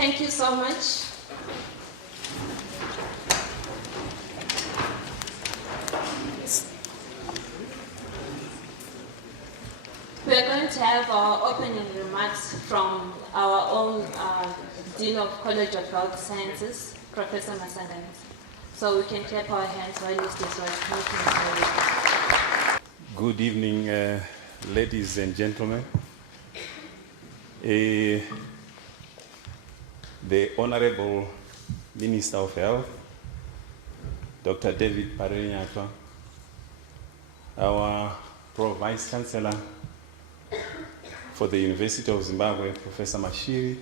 Thank you so much. We are going to have our opening remarks from our own Dean of College of Health Sciences, Professor Masangani. So we can clap our hands while he stays right. Good evening, ladies and gentlemen. The Honorable Minister of Health, Dr. David Parenyatwa, our Pro-Vice Chancellor for the University of Zimbabwe, Professor Mashiri,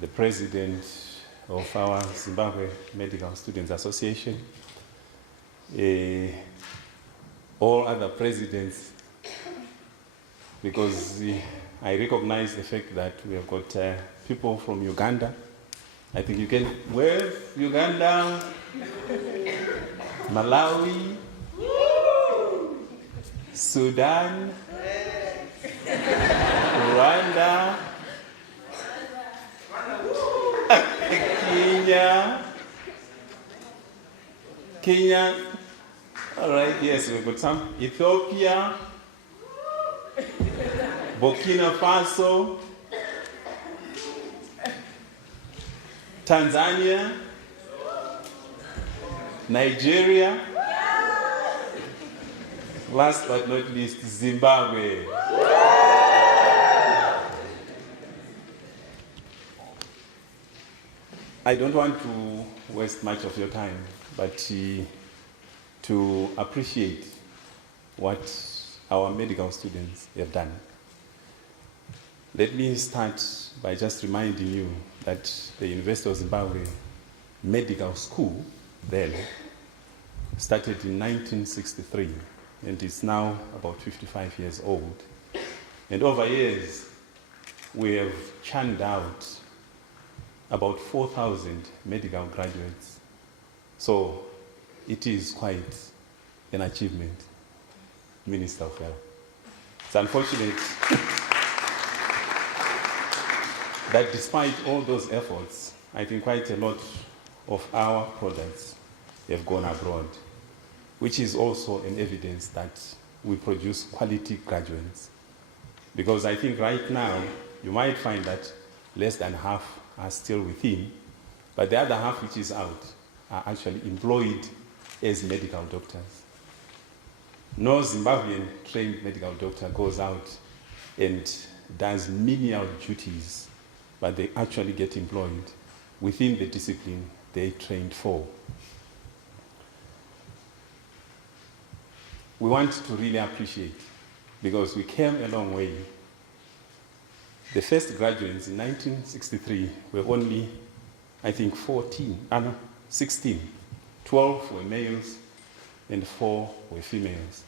the President of our Zimbabwe Medical Students Association, all other presidents, because I recognize the fact that we have got people from Uganda. I think you can wave Uganda, Malawi, Sudan, Rwanda, Kenya. All right, yes, we've got some. Ethiopia, Burkina Faso, Tanzania, Nigeria, last but not least, Zimbabwe. I don't want to waste much of your time, but to appreciate what our medical students have done. Let me start by just reminding you that the University of Zimbabwe Medical School then started in 1963 and is now about 55 years old. And over years, we have churned out about 4,000 medical graduates. So it is quite an achievement, Minister of Health. It's unfortunate that despite all those efforts, I think quite a lot of our products have gone abroad, which is also an evidence that we produce quality graduates. Because I think right now, you might find that less than half are still within, but the other half which is out are actually employed as medical doctors. No Zimbabwean trained medical doctor goes out and does menial duties, but they actually get employed within the discipline they trained for. We want to really appreciate, because we came a long way. The first graduates in 1963 were only, I think, 16. 12 were males and 4 were females.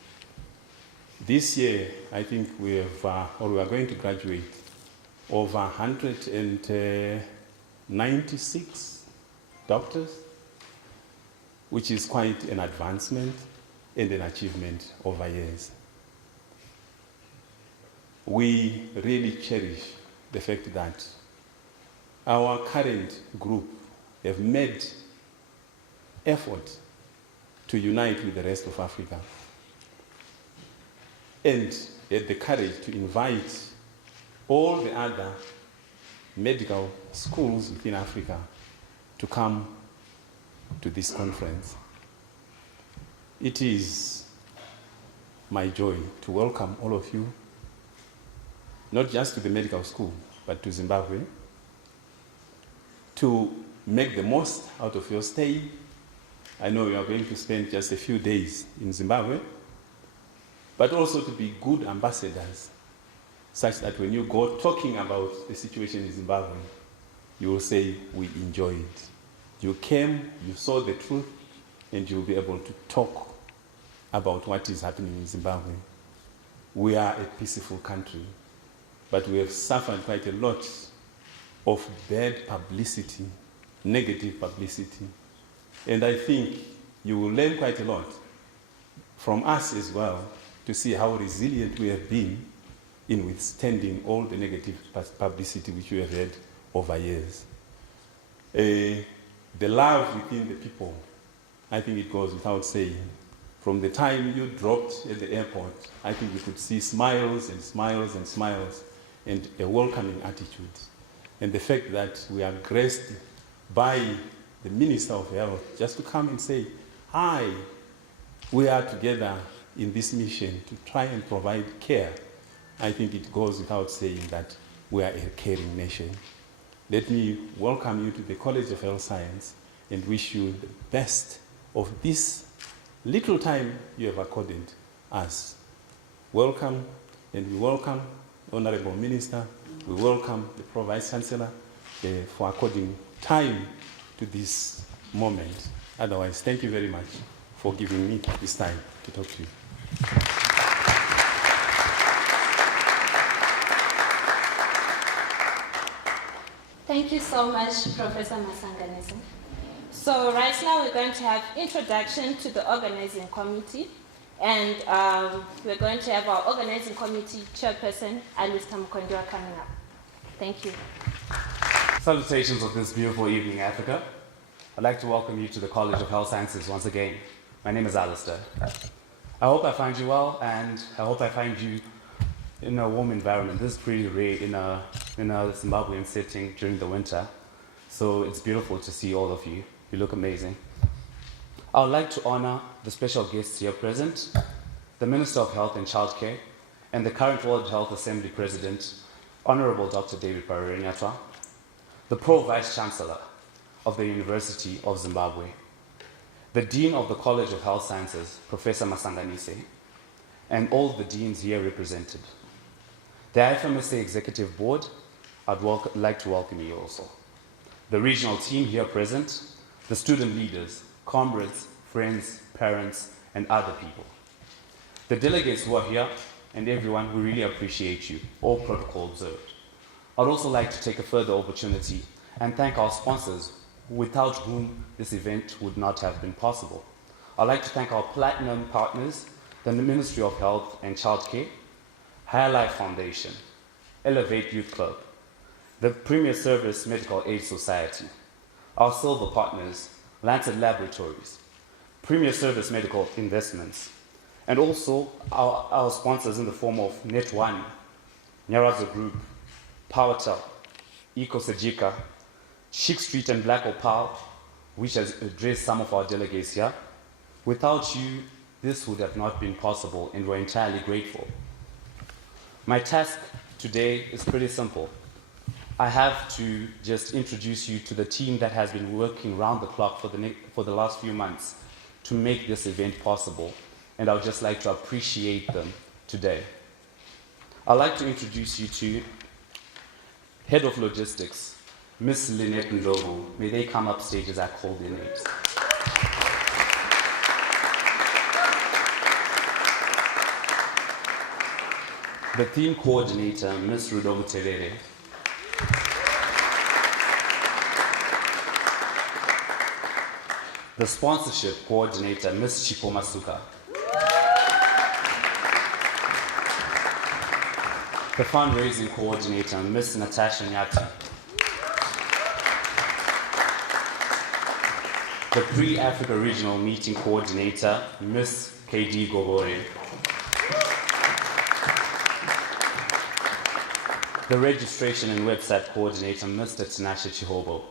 This year, I think we have, or we are going to graduate over 196 doctors, which is quite an advancement and an achievement over years. We really cherish the fact that our current group have made effort to unite with the rest of Africa and had the courage to invite all the other medical schools within Africa to come to this conference. It is my joy to welcome all of you, not just to the medical school, but to Zimbabwe, to make the most out of your stay. I know you are going to spend just a few days in Zimbabwe, but also to be good ambassadors, such that when you go talking about the situation in Zimbabwe, you will say, we enjoyed it. You came, you saw the truth, and you'll be able to talk about what is happening in Zimbabwe. We are a peaceful country, but we have suffered quite a lot of bad publicity, negative publicity. And I think you will learn quite a lot from us as well to see how resilient we have been in withstanding all the negative publicity which we have had over years. The love within the people, I think it goes without saying. From the time you dropped at the airport, I think you could see smiles and smiles and smiles and a welcoming attitude. And the fact that we are graced by the Minister of Health just to come and say, hi, we are together in this mission to try and provide care. I think it goes without saying that we are a caring nation. Let me welcome you to the College of Health Science and wish you the best of this little time you have accorded us. Welcome, and we welcome the Honorable Minister, we welcome the Pro Vice Chancellor for according time to this moment. Otherwise, thank you very much for giving me this time to talk to you. Thank you so much, Professor Masanganese. So right now we're going to have introduction to the organizing committee, and we're going to have our organizing committee chairperson, Alistair Mkondiwa, coming up. Thank you. Salutations of this beautiful evening, Africa. I'd like to welcome you to the College of Health Sciences once again. My name is Alistair. I hope I find you well, and I hope I find you in a warm environment. This is pretty rare in a Zimbabwean setting during the winter, so it's beautiful to see all of you. You look amazing. I would like to honor the special guests here present, the Minister of Health and Childcare, and the current World Health Assembly President, Honorable Dr. David Pararinyatwa, the Pro Vice Chancellor of the University of Zimbabwe, the Dean of the College of Health Sciences, Professor Masanganise, and all the deans here represented. The IFMSA Executive Board, I'd like to welcome you also. The regional team here present, the student leaders, comrades, friends, parents, and other people. The delegates who are here, and everyone, we really appreciate you, all protocol observed. I'd also like to take a further opportunity and thank our sponsors, without whom this event would not have been possible. I'd like to thank our platinum partners, the Ministry of Health and Childcare, Higher Life Foundation, Elevate Youth Club, the Premier Service Medical Aid Society, our silver partners, Lancet Laboratories, Premier Service Medical Investments, and also our sponsors in the form of Net1, Nyarazo Group, PowerTel, Eco Sajika, Chic Street and Black Opal, which has addressed some of our delegates here. Without you, this would have not been possible, and we're entirely grateful. My task today is pretty simple. I have to just introduce you to the team that has been working round the clock for the last few months to make this event possible, and I would just like to appreciate them today. I'd like to introduce you to Head of Logistics, Miss Lynette Ndlovu. May they come up stage as I call their names. The Theme Coordinator, Ms. Rudomu Terere. The Sponsorship Coordinator, Ms. Chipo Masuka. The Fundraising Coordinator, Ms. Natasha Nyati. The Pre-Africa Regional Meeting Coordinator, Ms. KD Gobore. The Registration and Website Coordinator, Mr. Tinashe Chihobo.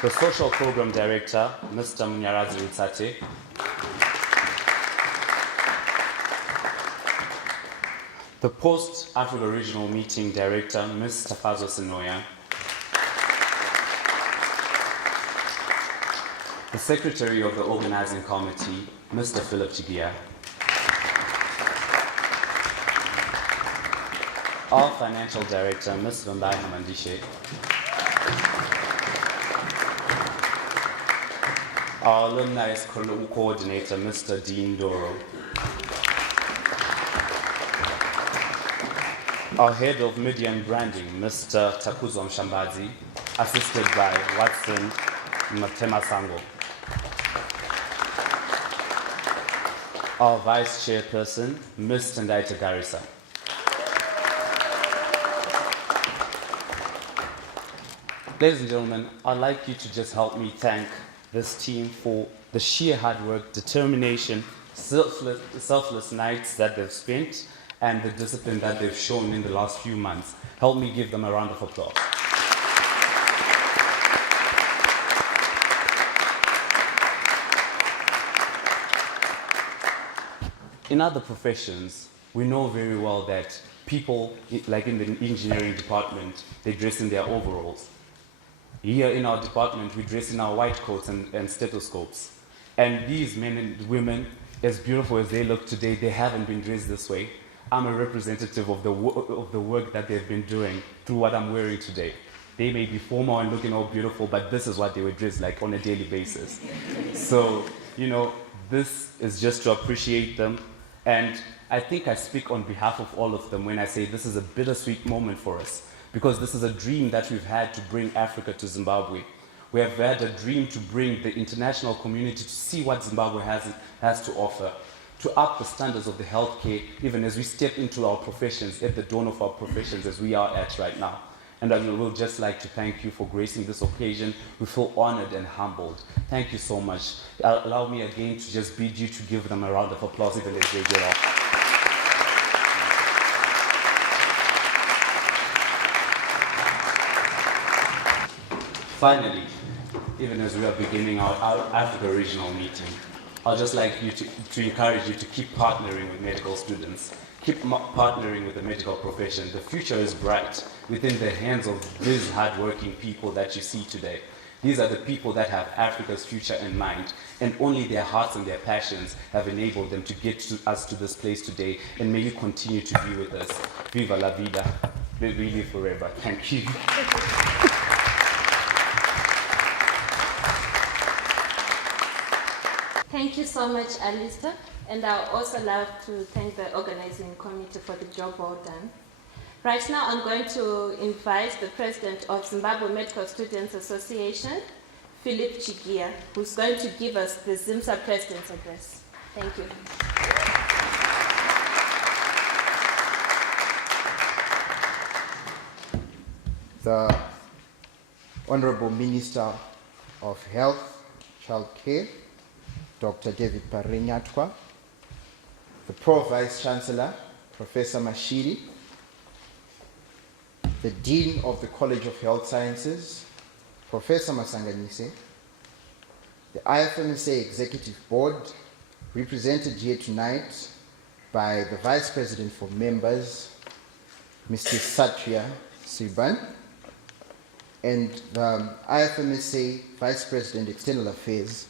The Social Program Director, Mr. Munyarazi Utsate. The Post-Africa Regional Meeting Director, Ms. Tafazo Sinoya. The Secretary of the Organizing Committee, Mr. Philip Chigia. Our Financial Director, Ms. Vambai Hamandishe. Our Alumni Coordinator, Mr. Dean Doro. Our Head of Media and Branding, Mr. Takuzo Mshambazi, assisted by Watson Matema Sango. our Vice Chairperson, Ms. Tendaita Garissa. Ladies and gentlemen, I'd like you to just help me thank this team for the sheer hard work, determination, selfless nights that they've spent, and the discipline that they've shown in the last few months. Help me give them a round of applause. In other professions, we know very well that people, like in the engineering department, they dress in their overalls. Here in our department, we dress in our white coats and stethoscopes. And these men and women, as beautiful as they look today, they haven't been dressed this way. I'm a representative of the work that they've been doing through what I'm wearing today. They may be formal and looking all beautiful, but this is what they were dressed like on a daily basis. So, this is just to appreciate them. And I think I speak on behalf of all of them when I say this is a bittersweet moment for us, because this is a dream that we've had to bring Africa to Zimbabwe. We have had a dream to bring the international community to see what Zimbabwe has to offer, to up the standards of the healthcare, even as we step into our professions, at the dawn of our professions as we are at right now. And I would just like to thank you for gracing this occasion. We feel honored and humbled. Thank you so much. Allow me again to just bid you to give them a round of applause even as they get off. Finally, even as we are beginning our Africa regional meeting, I'd just like you to encourage you to keep partnering with medical students. Keep partnering with the medical profession. The future is bright within the hands of these hardworking people that you see today. These are the people that have Africa's future in mind, and only their hearts and their passions have enabled them to get us to this place today, and may you continue to be with us. Viva la vida. May we live forever. Thank you. Thank you so much, Alistair. And I would also love to thank the organizing committee for the job well done. Right now, I'm going to invite the president of Zimbabwe Medical Students Association, Philip Chigia, who's going to give us the ZIMSA President's Address. Thank you. The Honorable Minister of Health, Child Care, Dr. David Parinyatwa, the Pro-Vice Chancellor, Professor Mashiri, the Dean of the College of Health Sciences, Professor Masanganise, the IFMSA Executive Board, represented here tonight by the Vice President for Members, Mr. Satria Sriban, and the IFMSA Vice President External Affairs,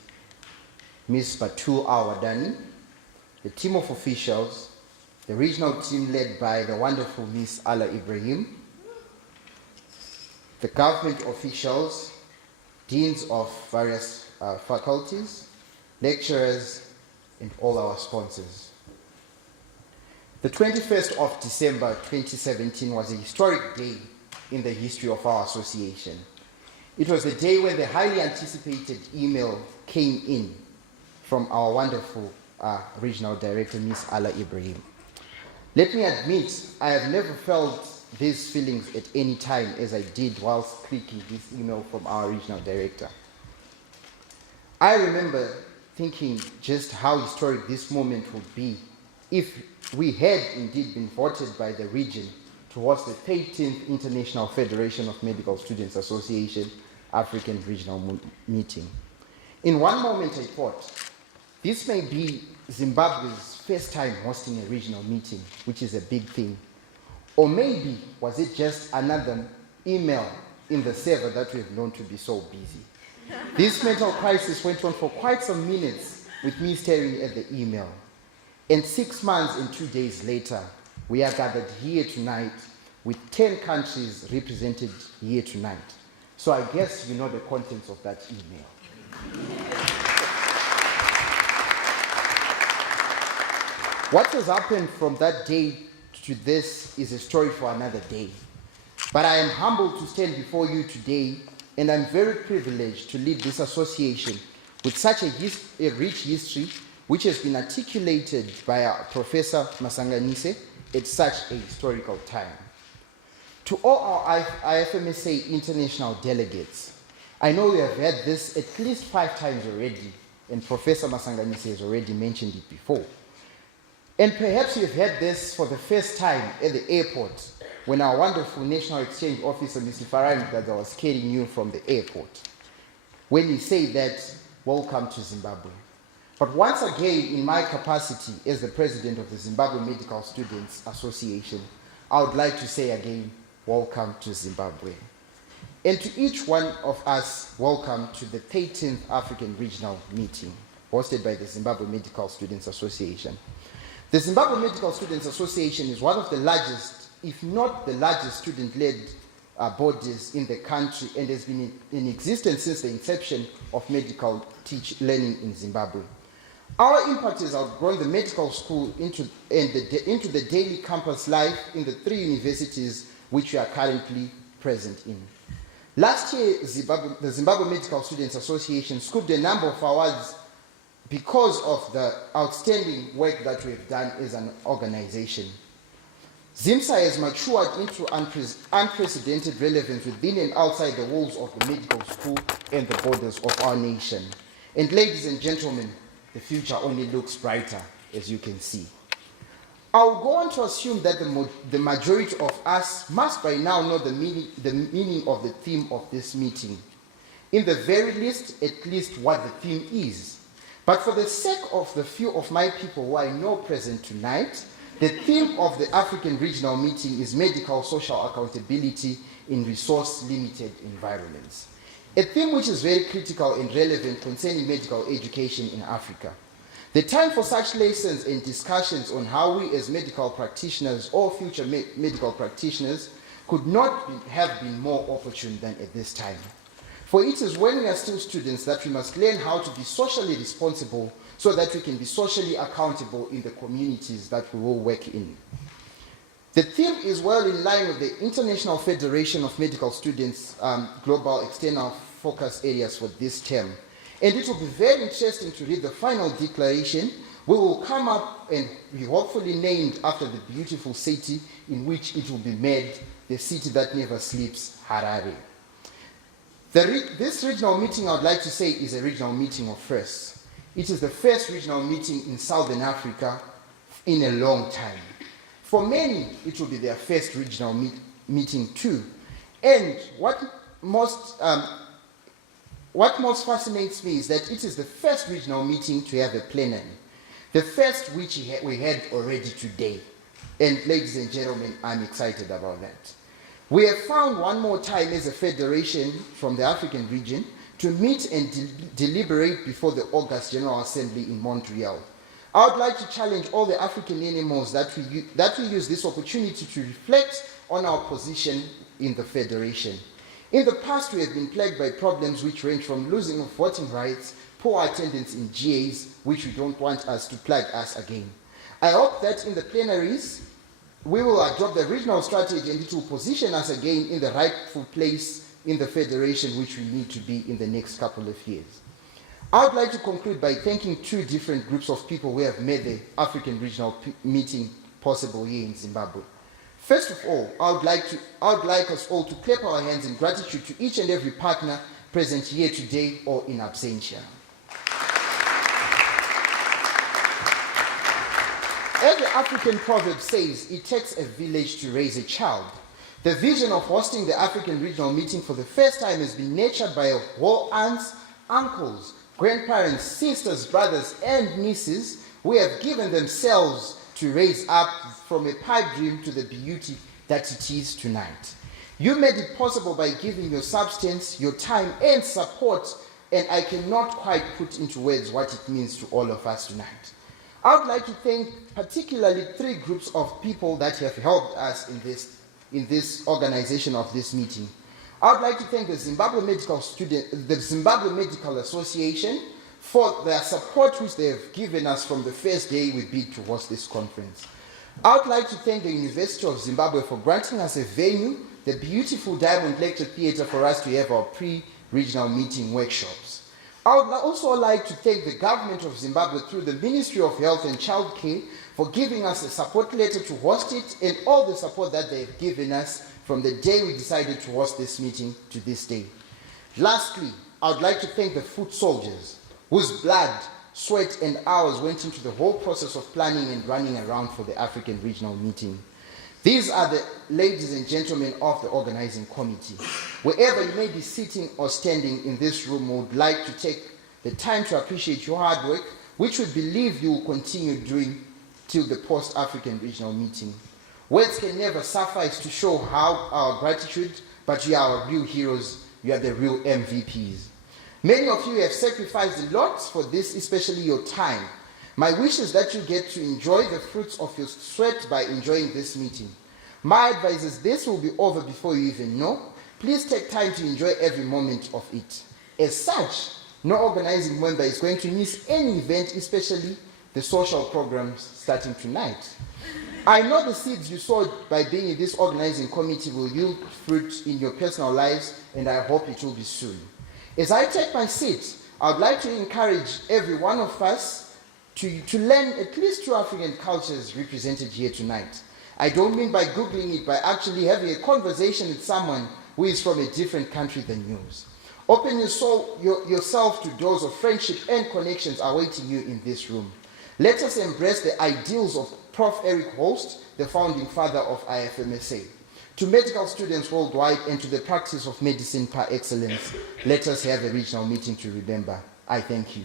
Ms. Batul Awadani, the team of officials, the regional team led by the wonderful Ms. Ala Ibrahim, the government officials, deans of various faculties, lecturers, and all our sponsors. The 21st of December 2017 was a historic day in the history of our association. It was the day when the highly anticipated email came in from our wonderful Regional Director, Ms. Ala Ibrahim. Let me admit, I have never felt these feelings at any time as I did whilst clicking this email from our Regional Director. I remember thinking just how historic this moment would be if we had indeed been voted by the region towards the 13th International Federation of Medical Students Association African Regional Meeting. In one moment I thought, this may be Zimbabwe's first time hosting a regional meeting, which is a big thing. Or maybe was it just another email in the server that we've known to be so busy. This mental crisis went on for quite some minutes with me staring at the email. And 6 months and 2 days later, we are gathered here tonight with 10 countries represented here tonight. So I guess you know the contents of that email. What has happened from that day to this is a story for another day. But I am humbled to stand before you today, and I'm very privileged to lead this association with such a rich history, which has been articulated by our Professor Masanganise at such a historical time. To all our IFMSA international delegates, I know we have had this at least 5 times already, and Professor Masanganise has already mentioned it before. And perhaps you've had this for the first time at the airport when our wonderful National Exchange Officer, Mr. Farani, that was carrying you from the airport, when he said that, welcome to Zimbabwe. But once again, in my capacity as the president of the Zimbabwe Medical Students Association, I would like to say again, welcome to Zimbabwe. And to each one of us, welcome to the 13th African Regional Meeting, hosted by the Zimbabwe Medical Students Association. The Zimbabwe Medical Students Association is one of the largest, if not the largest, student-led bodies in the country, and has been in existence since the inception of medical learning in Zimbabwe. Our impact has outgrown the medical school into the daily campus life in the 3 universities which we are currently present in. Last year, the Zimbabwe Medical Students Association scooped a number of awards because of the outstanding work that we've done as an organization. ZIMSA has matured into unprecedented relevance within and outside the walls of the medical school and the borders of our nation. And ladies and gentlemen, the future only looks brighter, as you can see. I'll go on to assume that the majority of us must by now know the meaning of the theme of this meeting. In the very least, at least what the theme is. But for the sake of the few of my people who I know present tonight, the theme of the African Regional Meeting is Medical Social Accountability in Resource-Limited Environments. A theme which is very critical and relevant concerning medical education in Africa. The time for such lessons and discussions on how we as medical practitioners or future medical practitioners could not have been more opportune than at this time. For it is when we are still students that we must learn how to be socially responsible so that we can be socially accountable in the communities that we will work in. The theme is well in line with the International Federation of Medical Students' global external focus areas for this term. And it will be very interesting to read the final declaration. We will come up and be hopefully named after the beautiful city in which it will be made, the city that never sleeps, Harare. This regional meeting, I would like to say, is a regional meeting of firsts. It is the first regional meeting in Southern Africa in a long time. For many, it will be their first regional meeting too. And what most fascinates me is that it is the first regional meeting to have a plenary. The first which we had already today. And ladies and gentlemen, I'm excited about that. We have found one more time as a federation from the African region to meet and deliberate before the August General Assembly in Montreal. I would like to challenge all the African animals that we use this opportunity to reflect on our position in the federation. In the past, we have been plagued by problems which range from losing of voting rights, poor attendance in GAs, which we don't want us to plague us again. I hope that in the plenaries, we will adopt the regional strategy and it will position us again in the rightful place in the federation which we need to be in the next couple of years. I would like to conclude by thanking 2 different groups of people who have made the African Regional Meeting possible here in Zimbabwe. First of all, I would like us all to clap our hands in gratitude to each and every partner present here today or in absentia. As the African proverb says, it takes a village to raise a child. The vision of hosting the African Regional Meeting for the first time has been nurtured by whole aunts, uncles, grandparents, sisters, brothers, and nieces who have given themselves to raise up from a pipe dream to the beauty that it is tonight. You made it possible by giving your substance, your time, and support, and I cannot quite put into words what it means to all of us tonight. I would like to thank particularly 3 groups of people that have helped us in this organization of this meeting. I would like to thank the Zimbabwe Medical Association for their support which they have given us from the first day we bid to host this conference. I would like to thank the University of Zimbabwe for granting us a venue, the beautiful Diamond Lecture Theatre, for us to have our pre-regional meeting workshops. I would also like to thank the government of Zimbabwe through the Ministry of Health and Childcare for giving us a support letter to host it and all the support that they've given us from the day we decided to host this meeting to this day. Lastly, I would like to thank the foot soldiers whose blood, sweat and hours went into the whole process of planning and running around for the African Regional Meeting. These are the ladies and gentlemen of the organizing committee. Wherever you may be sitting or standing in this room, we would like to take the time to appreciate your hard work, which we believe you will continue doing till the post-African Regional Meeting. Words can never suffice to show our gratitude, but you are our real heroes. You are the real MVPs. Many of you have sacrificed a lot for this, especially your time. My wish is that you get to enjoy the fruits of your sweat by enjoying this meeting. My advice is this will be over before you even know. Please take time to enjoy every moment of it. As such, no organizing member is going to miss any event, especially the social programs starting tonight. I know the seeds you sowed by being in this organizing committee will yield fruit in your personal lives, and I hope it will be soon. As I take my seat, I would like to encourage every one of us to learn at least 2 African cultures represented here tonight. I don't mean by Googling it, by actually having a conversation with someone who is from a different country than yours. Open yourself to doors of friendship and connections awaiting you in this room. Let us embrace the ideals of Prof. Eric Holst, the founding father of IFMSA. To medical students worldwide and to the practice of medicine par excellence, let us have a regional meeting to remember. I thank you.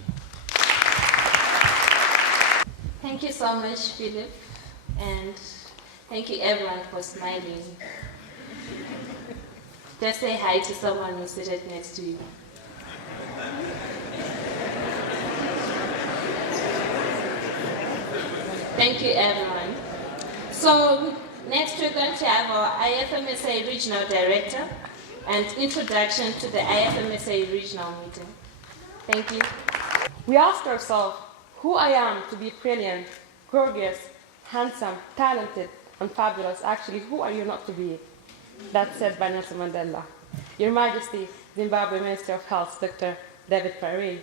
Thank you so much, Philip, and thank you everyone for smiling. Just say hi to someone who's seated next to you. Thank you, everyone. So next we're going to have our IFMSA Regional Director and introduction to the IFMSA Regional Meeting. Thank you. We ask ourselves, who I am to be brilliant, gorgeous, handsome, talented, and fabulous. Actually, who are you not to be? That's said by Nelson Mandela. Your Majesty, Zimbabwe Minister of Health, Dr. David Parry,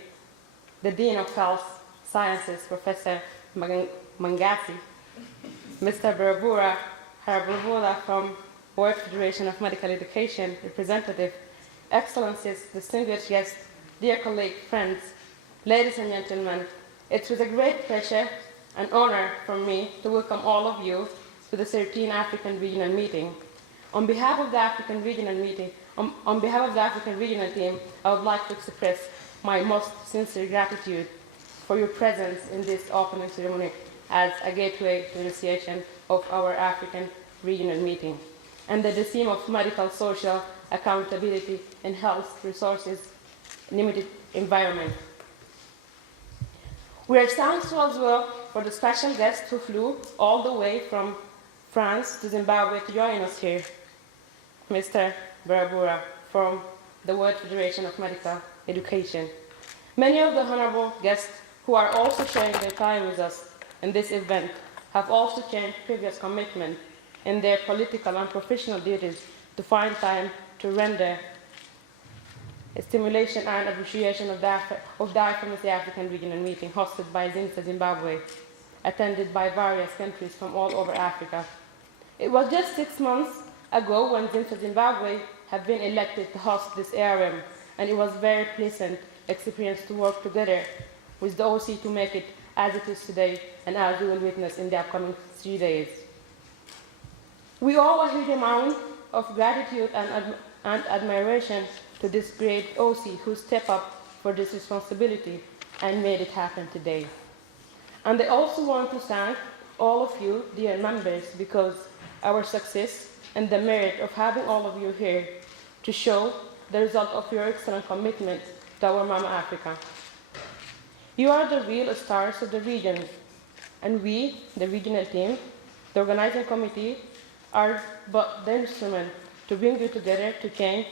the Dean of Health Sciences, Professor Mangasi, Mr. Barabura Harabula from World Federation of Medical Education, representative, Excellencies, distinguished guests, dear colleagues, friends, ladies and gentlemen, it's with a great pleasure and honor for me to welcome all of you to the 13th African Regional Meeting. On behalf of the African Regional Meeting, on behalf of the African Regional Team, I would like to express my most sincere gratitude for your presence in this opening ceremony as a gateway to initiation of our African Regional Meeting under the theme of medical, social, accountability, and health resources, limited environment. We are thankful as well for the special guest who flew all the way from France to Zimbabwe to join us here, Mr. Barabura from the World Federation of Medical Education. Many of the honorable guests who are also sharing their time with us in this event have also changed previous commitment in their political and professional duties to find time to render a stimulation and appreciation of the IFMSA African Regional Meeting hosted by ZIMSA Zimbabwe, attended by various countries from all over Africa. It was just 6 months ago when ZIMSA Zimbabwe had been elected to host this ARM, and it was a very pleasant experience to work together with the OC to make it as it is today and as we will witness in the upcoming 3 days. We owe a huge amount of gratitude and admiration to this great OC who stepped up for this responsibility and made it happen today. And I also want to thank all of you, dear members, because our success and the merit of having all of you here to show the result of your excellent commitment to our Mama Africa. You are the real stars of the region, and we, the regional team, the organizing committee, are but the instrument to bring you together to change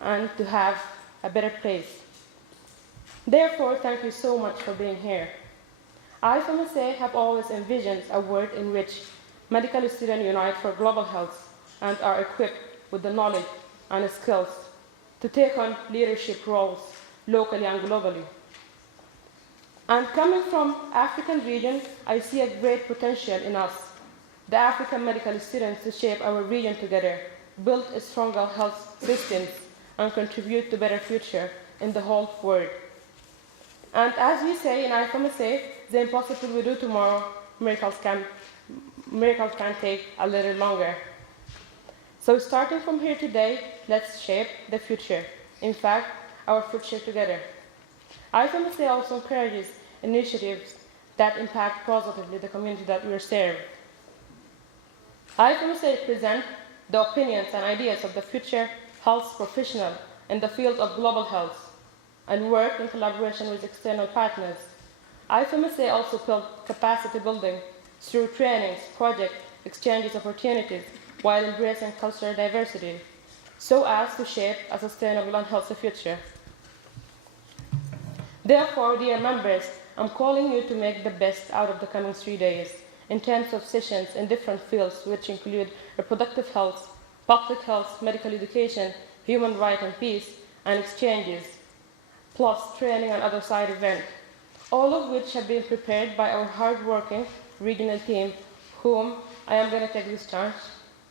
and to have a better place. Therefore, thank you so much for being here. I, IFMSA, have always envisioned a world in which medical students unite for global health and are equipped with the knowledge and skills to take on leadership roles locally and globally. And coming from African region, I see a great potential in us, the African medical students, to shape our region together, build a stronger health systems, and contribute to better future in the whole world. And as we say in IFMSA, the impossible we do tomorrow, miracles can take a little longer. So starting from here today, let's shape the future. In fact, our future together. IFMSA also encourages initiatives that impact positively the community that we serve. IFMSA presents the opinions and ideas of the future health professional in the field of global health and work in collaboration with external partners. IFMSA also builds capacity building through trainings, project exchanges, opportunities, while embracing cultural diversity, so as to shape a sustainable and healthy future. Therefore, dear members, I'm calling you to make the best out of the coming 3 days in terms of sessions in different fields, which include reproductive health, public health, medical education, human rights and peace, and exchanges, plus training and other side events, all of which have been prepared by our hard-working regional team, whom I am going to take this chance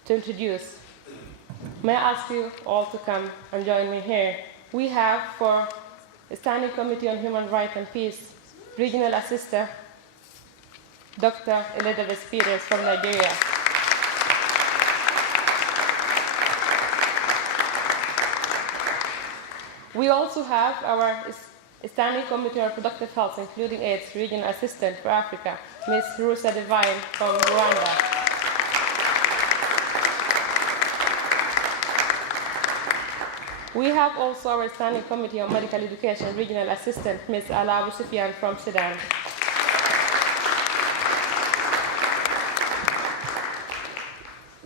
to introduce. May I ask you all to come and join me here? We have for the Standing Committee on Human Rights and Peace, Regional Assistant, Dr. Elizabeth Peters from Nigeria. We also have our Standing Committee on Reproductive Health, including AIDS, Regional Assistant for Africa, Ms. Rusa Devine from Rwanda. We have also our Standing Committee on Medical Education, Regional Assistant, Ms. Alawi Sufyan from Sudan.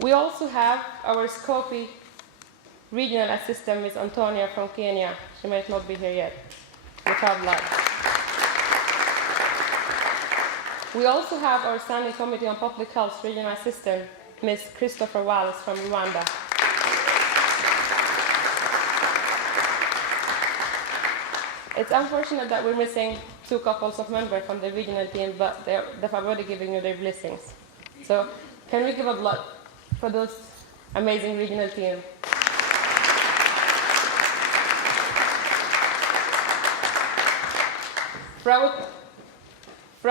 We also have our Scopy Regional Assistant, Ms. Antonia from Kenya. She might not be here yet, with her blood. We also have our Standing Committee on Public Health Regional Assistant, Ms. Christopher Wallace from Rwanda. It's unfortunate that we're missing 2 couples of members from the regional team, but they've already given you their blessings. So can we give a blood for those amazing regional team? I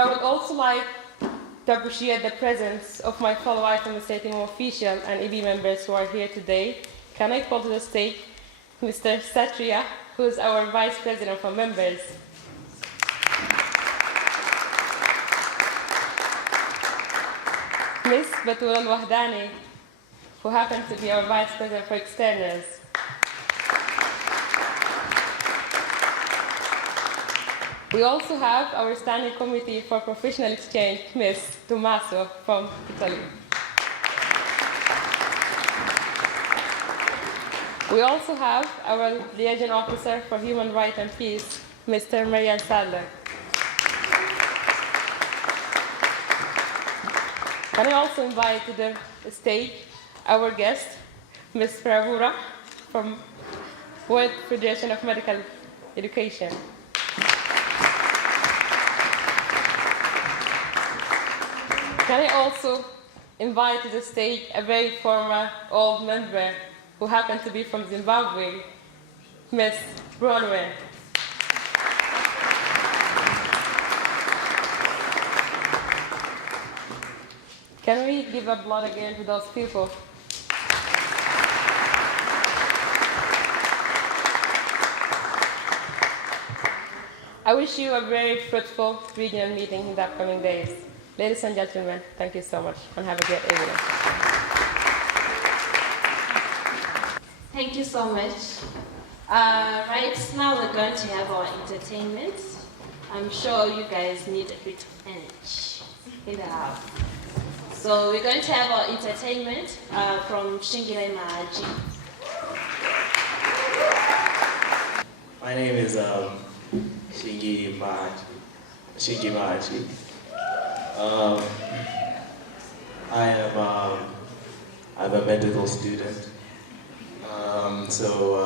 would also like to appreciate the presence of my fellow IFMSA team officials and EB members who are here today. Can I call to the stage Mr. Satria, who is our Vice President for members. Ms. Batul Al-Wahdani, who happens to be our Vice President for externals. We also have our Standing Committee for Professional Exchange, Ms. Tommaso from Italy. We also have our Liaison Officer for Human Rights and Peace, Mr. Marian Sadler. Can I also invite to the stage our guest, Ms. Bravura from World Federation of Medical Education. Can I also invite to the stage a very former old member who happened to be from Zimbabwe, Ms. Bronwyn. Can we give a blood again to those people? I wish you a very fruitful regional meeting in the upcoming days. Ladies and gentlemen, thank you so much and have a great evening. Thank you so much. Right now we're going to have our entertainment. I'm sure you guys need a bit of energy in the house. So we're going to have our entertainment from Shingile Mahaji. My name is Shingi Mahaji. I'm a medical student. So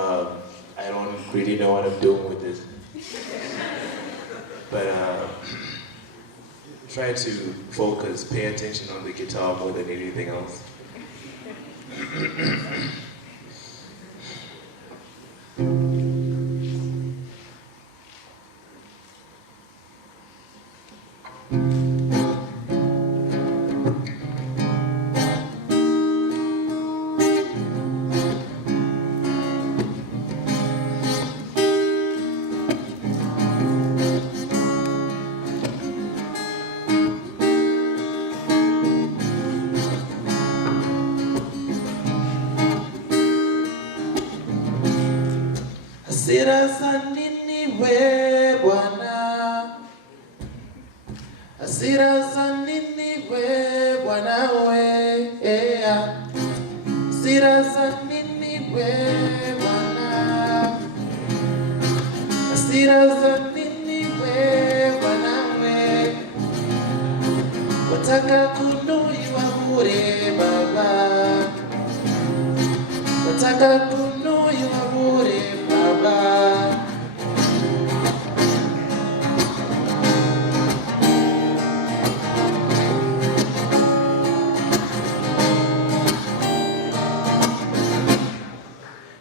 I don't really know what I'm doing with this But try to focus, pay attention on the guitar more than anything else. Hasira za nini we Bwana? Hasira za nini we Bwana we? Hasira za nini we Bwana? Hasira za nini we Bwana we? Wataka kunuiwa bure Baba, wataka kunuiwa bure Baba.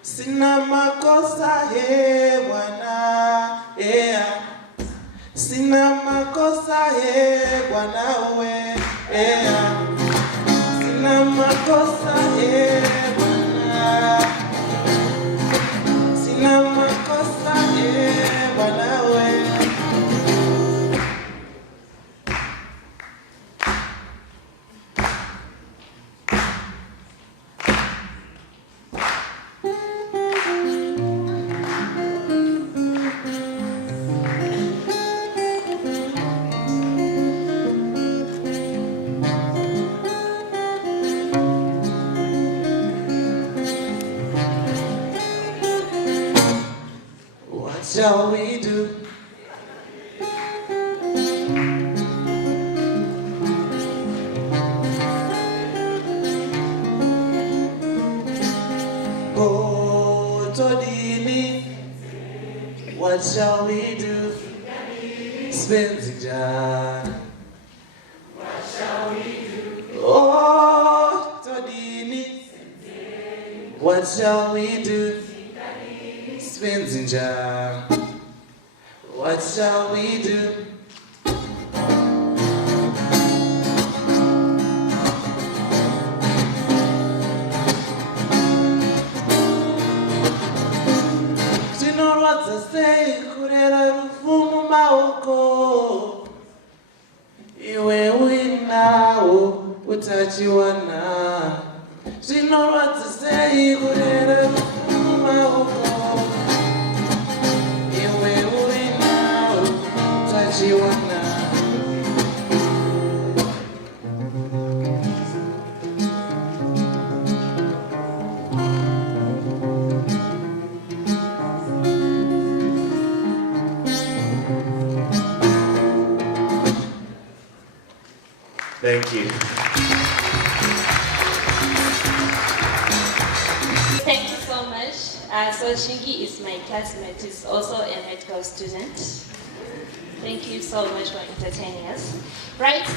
Sina makosa he Bwana, sina makosa he Bwana we, sina makosa he Bwana, sina makosa he Bwana we. What shall we do? Oh, Todini, what shall we do? Spencer, what shall we do? Oh, Todini, what shall we do? Spencer, what shall we do? Say, kurera rufumu maoko, iwe winao utachiwana. She know what to say, kurera rufumu maoko, iwe winao utachiwana. Thank you. Thank you so much. So Shingi is my classmate. He's also a medical student. Thank you so much for entertaining us. Right.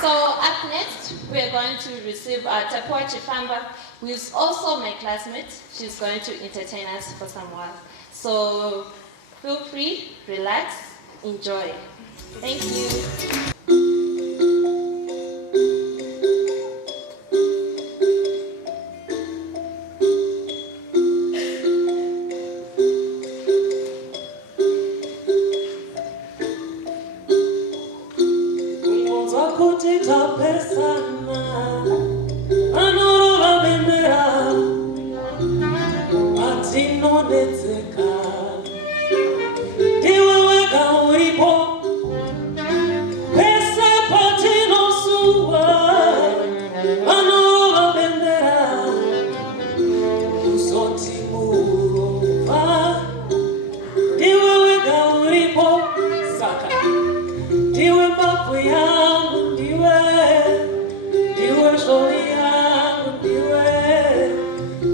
So up next, we are going to receive Tapua Chifamba, who is also my classmate. She's going to entertain us for some while. So feel free, relax, enjoy. Thank you.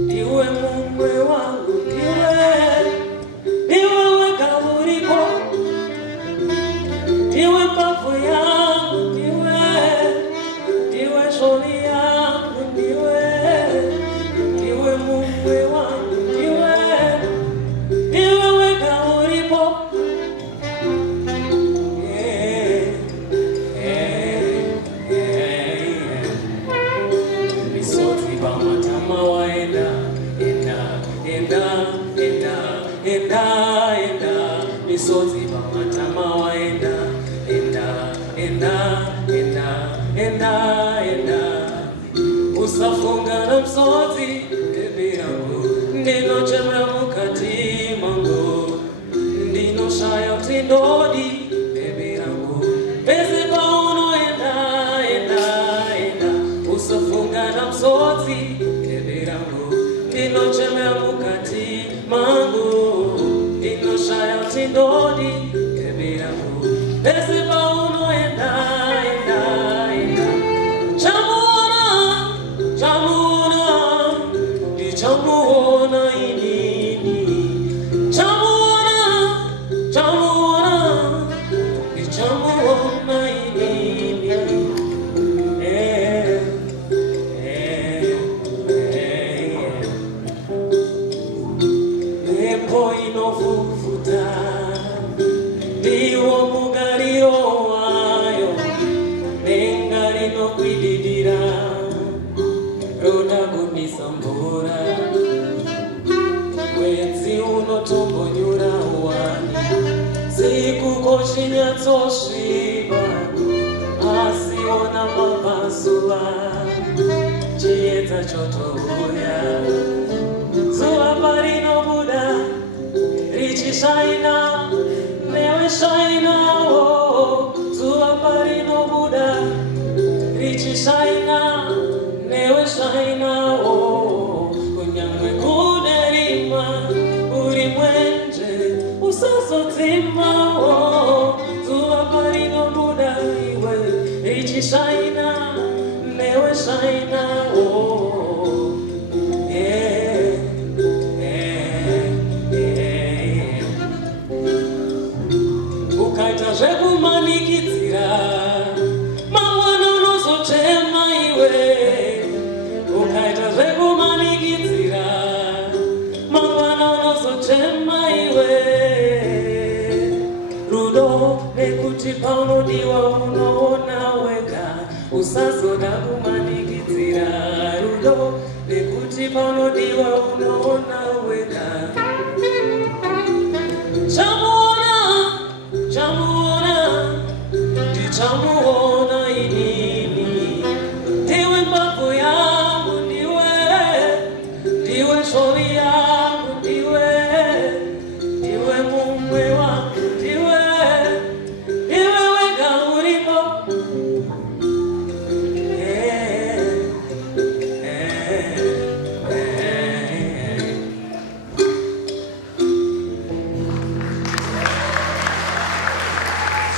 Diwe Mungu wangu, Musodzi pamatama waenda, enda, enda, enda, enda, enda. Usafunga na msodzi, baby yangu, ndinochemea mukati mangu, ndinoshaya utindodi, baby yangu, pese pauno enda, enda, enda. Usafunga na msodzi, baby yangu, ndinochemea mukati mangu, ndinoshaya utindodi, baby yangu, pese pauno enda, enda, enda. Chamuona inini, chamuona inini. Pepo inofufuta, ndiwo mugariro wayo, nengari no kwididira, roda gunisambura, wenzi unotombonyura wani, siku koshinyatoshiba, asiona mapasuba, chieta chotohuya, zuwa parino buda, richi shaina, newe shaina, oh, zuwa parino buda, richi shaina, newe shaina, oh, kunyamwe kuderima, uri mwenje, usasotima, oh, zuwa parino buda, iwe, richi shaina, newe shaina, oh, yeah, yeah, yeah. Ukaita zvekumanikitsira, mangwana unozochema iwe. Ukaita zvekumanikitsira, mangwana unozochema iwe. Rudo nekuti paunodiwa unoona wega, usazoda kumanikitsira. Rudo nekuti paunodiwa unoona wega. Chamuona inini, ndiwe mbavu yangu, ndiwe shori yangu, ndiwe mumwe wangu, ndiwe wega uripo.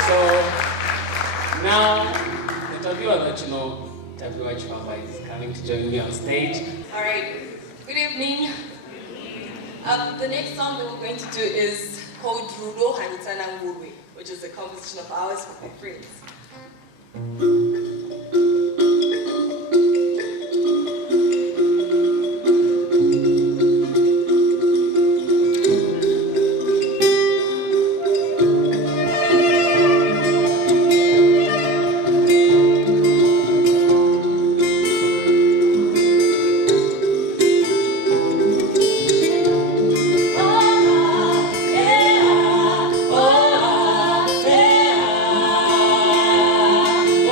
So now the Tapiwa that you know, Tapiwa Chwamba is coming to join me on stage. All right, good evening. The next song that we're going to do is called Rudo Hanitana Ngurwe, which is a composition of ours with my friends.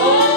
Oh,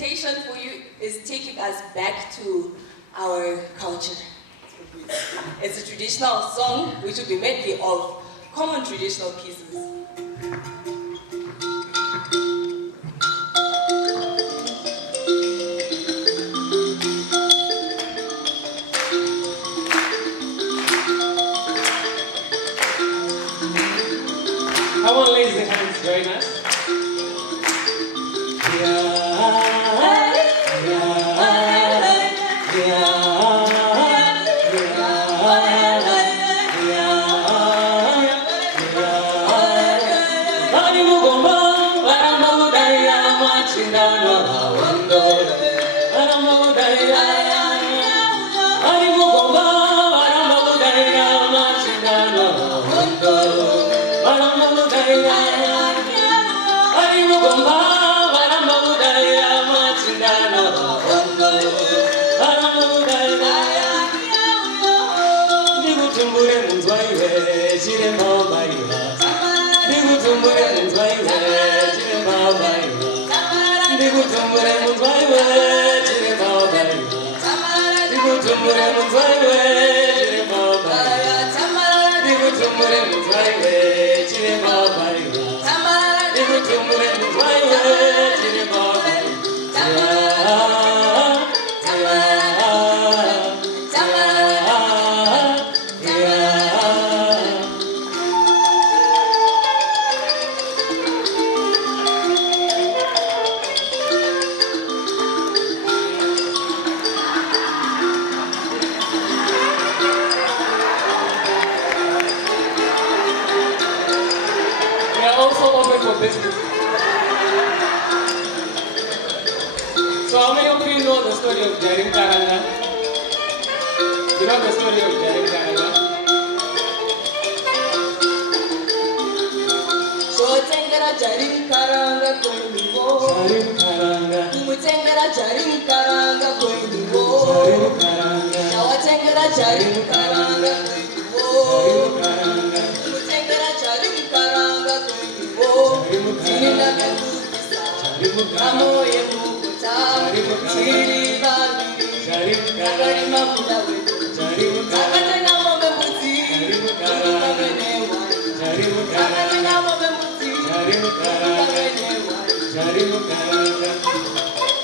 presentation for you is taking us back to our culture. It's a traditional song which will be made of common traditional pieces. Come on, ladies and hands, join us. We are also open for business. So how many of you know the story of Jarim Karanga? You know the story of Jarim Karanga? Chotengera Jarim Karanga Koiniwo. Jarim Karanga. Kumutengera Jarim Karanga Koiniwo. Jarim Karanga. Nawatengera Jarim Karanga Koiniwo. Jarim Karanga. Kumutengera Jarim Karanga Koiniwo. Jarim Karanga. Tinina Kakukisa. Jarim Karanga. Kamoye Mukuta. Jarim Karanga. Chiri Bali. Jarim Karanga. Nagarima Mudawe. Jarim Karanga. Akatenga Mobe Muti. Jarim Karanga. Kamenewa. Jarim Karanga. Akatenga Mobe Muti. Jarim Karanga. Kamenewa. Jarim Karanga.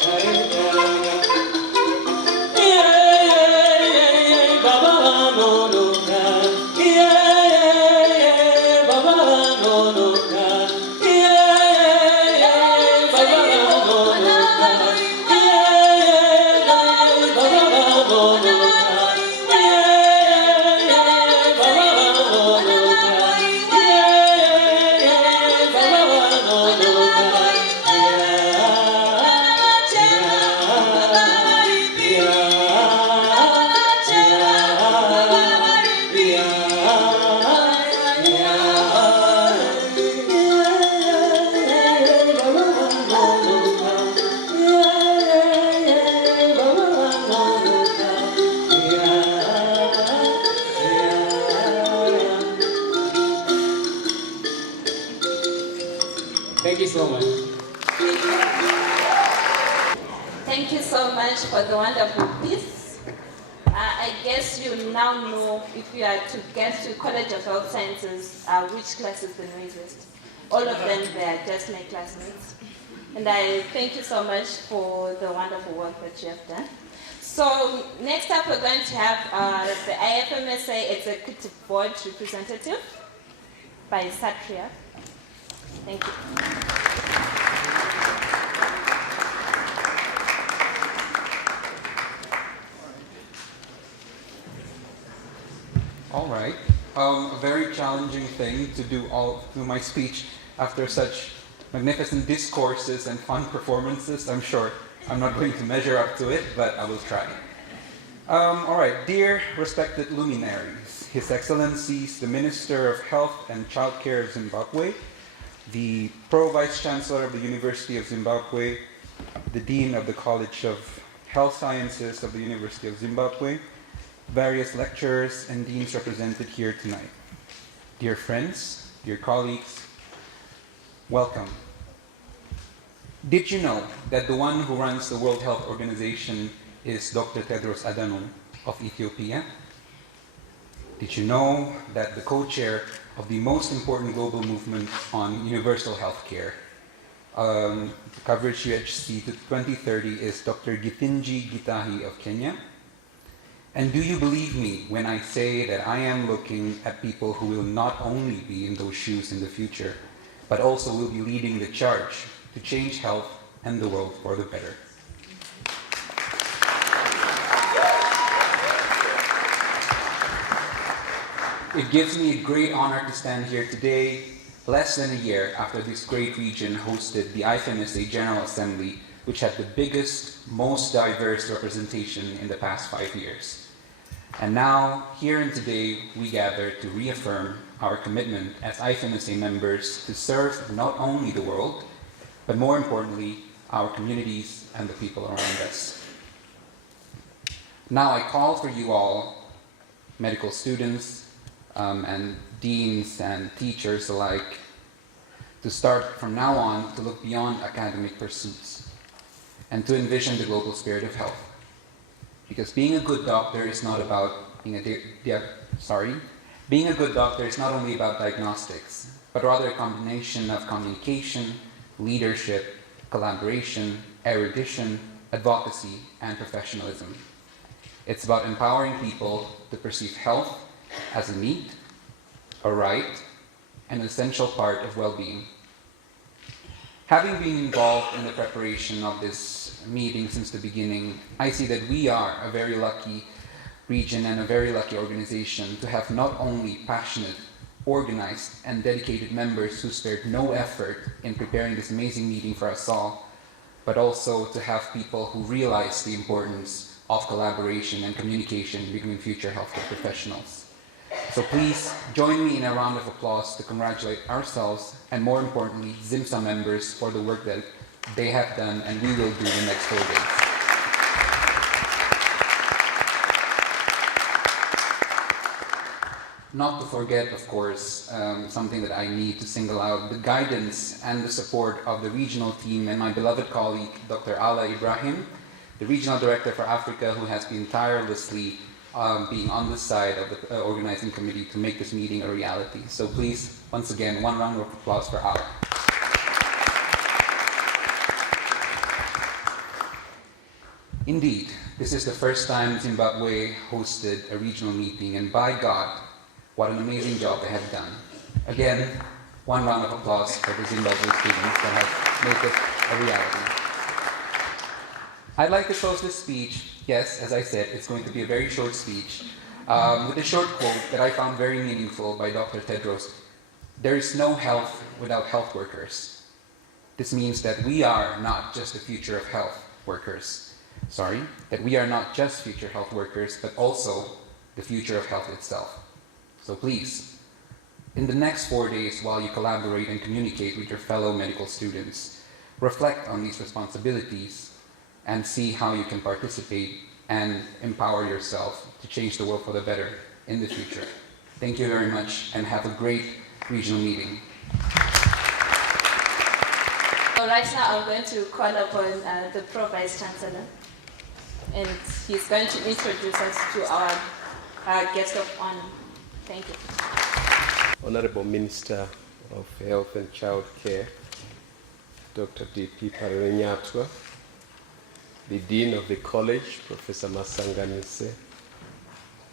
Jarim Karanga. Baba no no ka. Baba no no ka. Baba no no ka. Thank you so much. Thank you so much for the wonderful piece. I guess you now know, if you are to get to College of Health Sciences, which class is the noisiest. All of them, they are just my classmates. And I thank you so much for the wonderful work that you have done. So next up, we're going to have the IFMSA Executive Board representative by Satria. Thank you. All right. A very challenging thing to do my speech after such magnificent discourses and fun performances. I'm sure I'm not going to measure up to it, but I will try. All right. Dear respected luminaries, His Excellencies, the Minister of Health and Childcare of Zimbabwe, the Pro-Vice Chancellor of the University of Zimbabwe, the Dean of the College of Health Sciences of the University of Zimbabwe, various lecturers and deans represented here tonight. Dear friends, dear colleagues, welcome. Did you know that the one who runs the World Health Organization is Dr. Tedros Adhanom of Ethiopia? Did you know that the co-chair of the most important global movement on universal healthcare, coverage UHC to 2030, is Dr. Githinji Gitahi of Kenya? And do you believe me when I say that I am looking at people who will not only be in those shoes in the future, but also will be leading the charge to change health and the world for the better? It gives me a great honor to stand here today, less than a year after this great region hosted the IFMSA General Assembly, which had the biggest, most diverse representation in the past 5 years. And now, here and today, we gather to reaffirm our commitment as IFMSA members to serve not only the world, but more importantly, our communities and the people around us. Now I call for you all, medical students, and deans and teachers alike, to start from now on to look beyond academic pursuits and to envision the global spirit of health. Because being a good doctor is not about being a good doctor is not only about diagnostics, but rather a combination of communication, leadership, collaboration, erudition, advocacy, and professionalism. It's about empowering people to perceive health as a need, a right, and an essential part of well-being. Having been involved in the preparation of this meeting since the beginning, I see that we are a very lucky region and a very lucky organization to have not only passionate, organized, and dedicated members who spared no effort in preparing this amazing meeting for us all, but also to have people who realize the importance of collaboration and communication between future healthcare professionals. So please join me in a round of applause to congratulate ourselves and, more importantly, ZIMSA members for the work that they have done and we will do the next 4 days. Not to forget, of course, something that I need to single out, the guidance and the support of the regional team and my beloved colleague, Dr. Ala Ibrahim, the Regional Director for Africa, who has been tirelessly being on the side of the organizing committee to make this meeting a reality. So please, once again, one round of applause for Ala. Indeed, this is the first time Zimbabwe hosted a regional meeting, and by God, what an amazing job they have done. Again, one round of applause for the Zimbabwe students that have made it a reality. I'd like to close this speech. Yes, as I said, it's going to be a very short speech, with a short quote that I found very meaningful by Dr. Tedros. There is no health without health workers. This means that we are not just the future of health workers. That we are not just future health workers, but also the future of health itself. So please, in the next 4 days, while you collaborate and communicate with your fellow medical students, reflect on these responsibilities and see how you can participate and empower yourself to change the world for the better in the future. Thank you very much and have a great regional meeting. So right now I'm going to call upon the Pro Vice Chancellor, and he's going to introduce us to our guest of honor. Thank you. Honorable Minister of Health and Child Care, Dr. D.P. Parenyatwa, the Dean of the College, Professor Masanganise,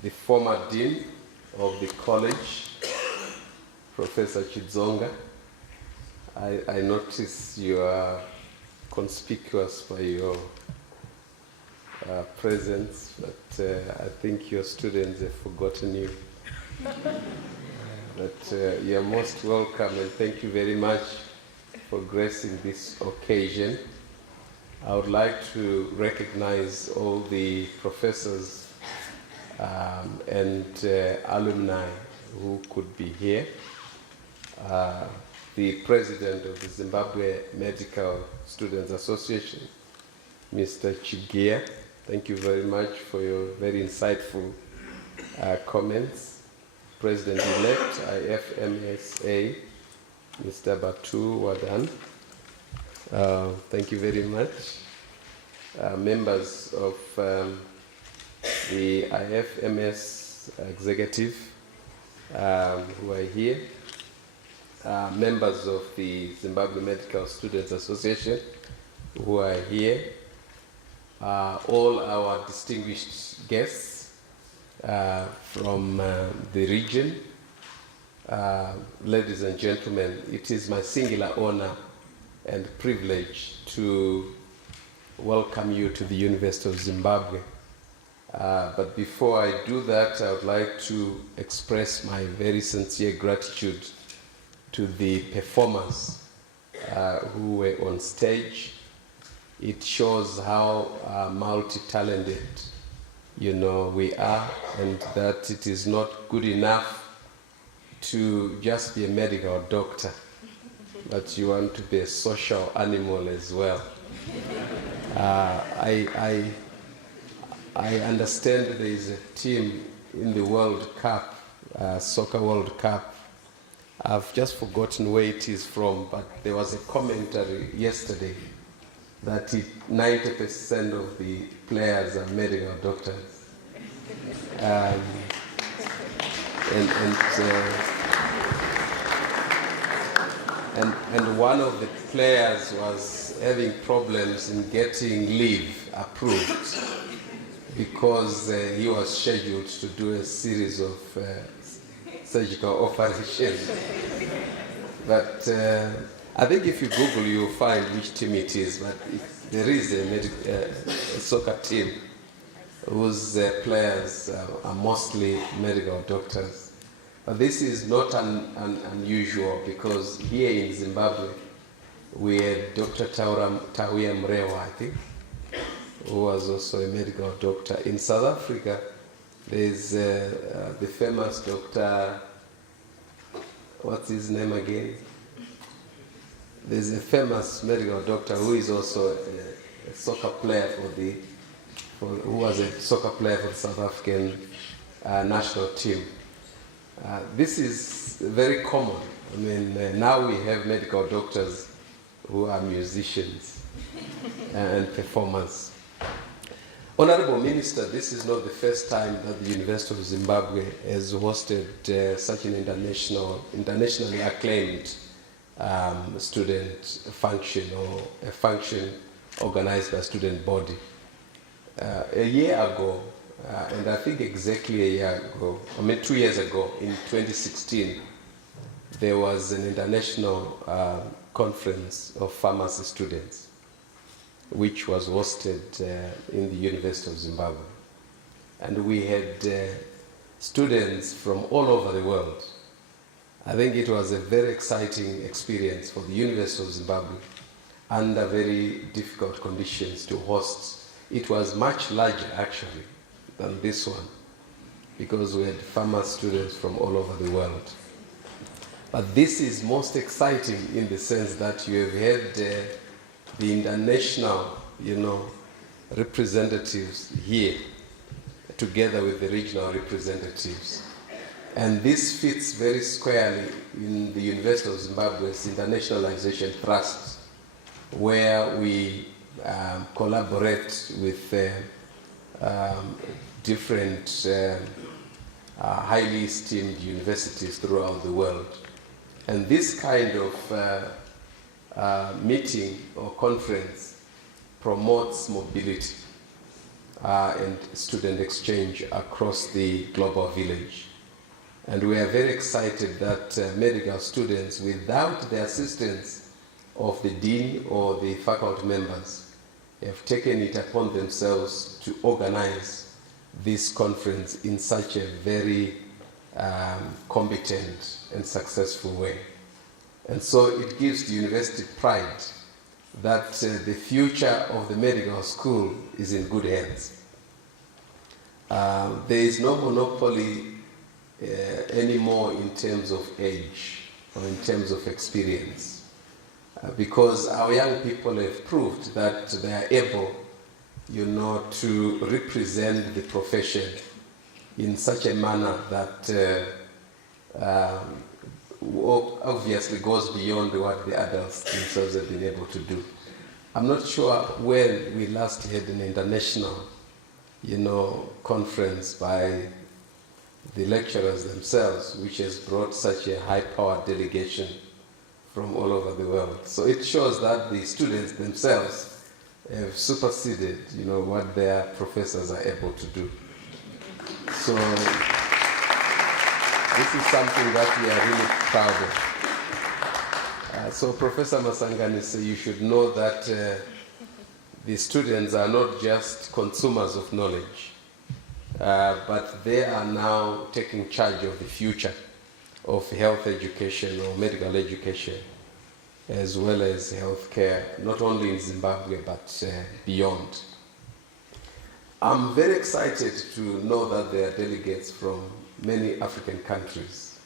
the former Dean of the College, Professor Chidzonga. I notice you are conspicuous by your presence, but I think your students have forgotten you. But you are most welcome, and thank you very much for gracing this occasion. I would like to recognize all the professors and alumni who could be here. The president of the Zimbabwe Medical Students Association, Mr. Chigia, thank you very much for your very insightful comments. President-elect, IFMSA, Mr. Batu Wadan, Thank you very much. Members of the IFMS executive who are here, members of the Zimbabwe Medical Students Association who are here, all our distinguished guests from the region, ladies and gentlemen, it is my singular honor and privilege to welcome you to the University of Zimbabwe. But before I do that, I would like to express my very sincere gratitude to the performers who were on stage. It shows how multi-talented, we are, and that it is not good enough to just be a medical doctor, but you want to be a social animal as well. I understand there is a team in the World Cup, Soccer World Cup. I've just forgotten where it is from, but there was a commentary yesterday that 90% of the players are medical doctors. And one of the players was having problems in getting leave approved because he was scheduled to do a series of surgical operations. But I think if you Google, you'll find which team it is. But there is a soccer team whose players are mostly medical doctors. But this is not unusual because here in Zimbabwe, we had Dr. Tahuya Mrewa, I think, who was also a medical doctor. In South Africa, there's the famous Dr. What's his name again? There's a famous medical doctor who is also a soccer player who was a soccer player for the South African national team. This is very common. I mean, now we have medical doctors who are musicians and performers. Honorable Minister, this is not the first time that the University of Zimbabwe has hosted such an internationally acclaimed student function or a function organized by a student body. A year ago, and I think exactly a year ago, 2 years ago, in 2016, there was an international conference of pharmacy students, which was hosted in the University of Zimbabwe. And we had students from all over the world. I think it was a very exciting experience for the University of Zimbabwe under very difficult conditions to host. It was much larger, actually, than this one, because we had pharmacy students from all over the world. But this is most exciting in the sense that you have had the international, representatives here, together with the regional representatives. And this fits very squarely in the University of Zimbabwe's Internationalization Trust, where we collaborate with different highly esteemed universities throughout the world. And this kind of meeting or conference promotes mobility and student exchange across the global village. And we are very excited that medical students, without the assistance of the dean or the faculty members, have taken it upon themselves to organize this conference in such a very competent and successful way. And so it gives the university pride that the future of the medical school is in good hands. There is no monopoly anymore in terms of age or in terms of experience, because our young people have proved that they are able, to represent the profession in such a manner that obviously goes beyond what the adults themselves have been able to do. I'm not sure when we last had an international, conference by the lecturers themselves, which has brought such a high-powered delegation from all over the world. So it shows that the students themselves have superseded, what their professors are able to do. So this is something that we are really proud of. So Professor Masangani, you should know that the students are not just consumers of knowledge, but they are now taking charge of the future of health education or medical education, as well as healthcare, not only in Zimbabwe, but beyond. I'm very excited to know that there are delegates from many African countries.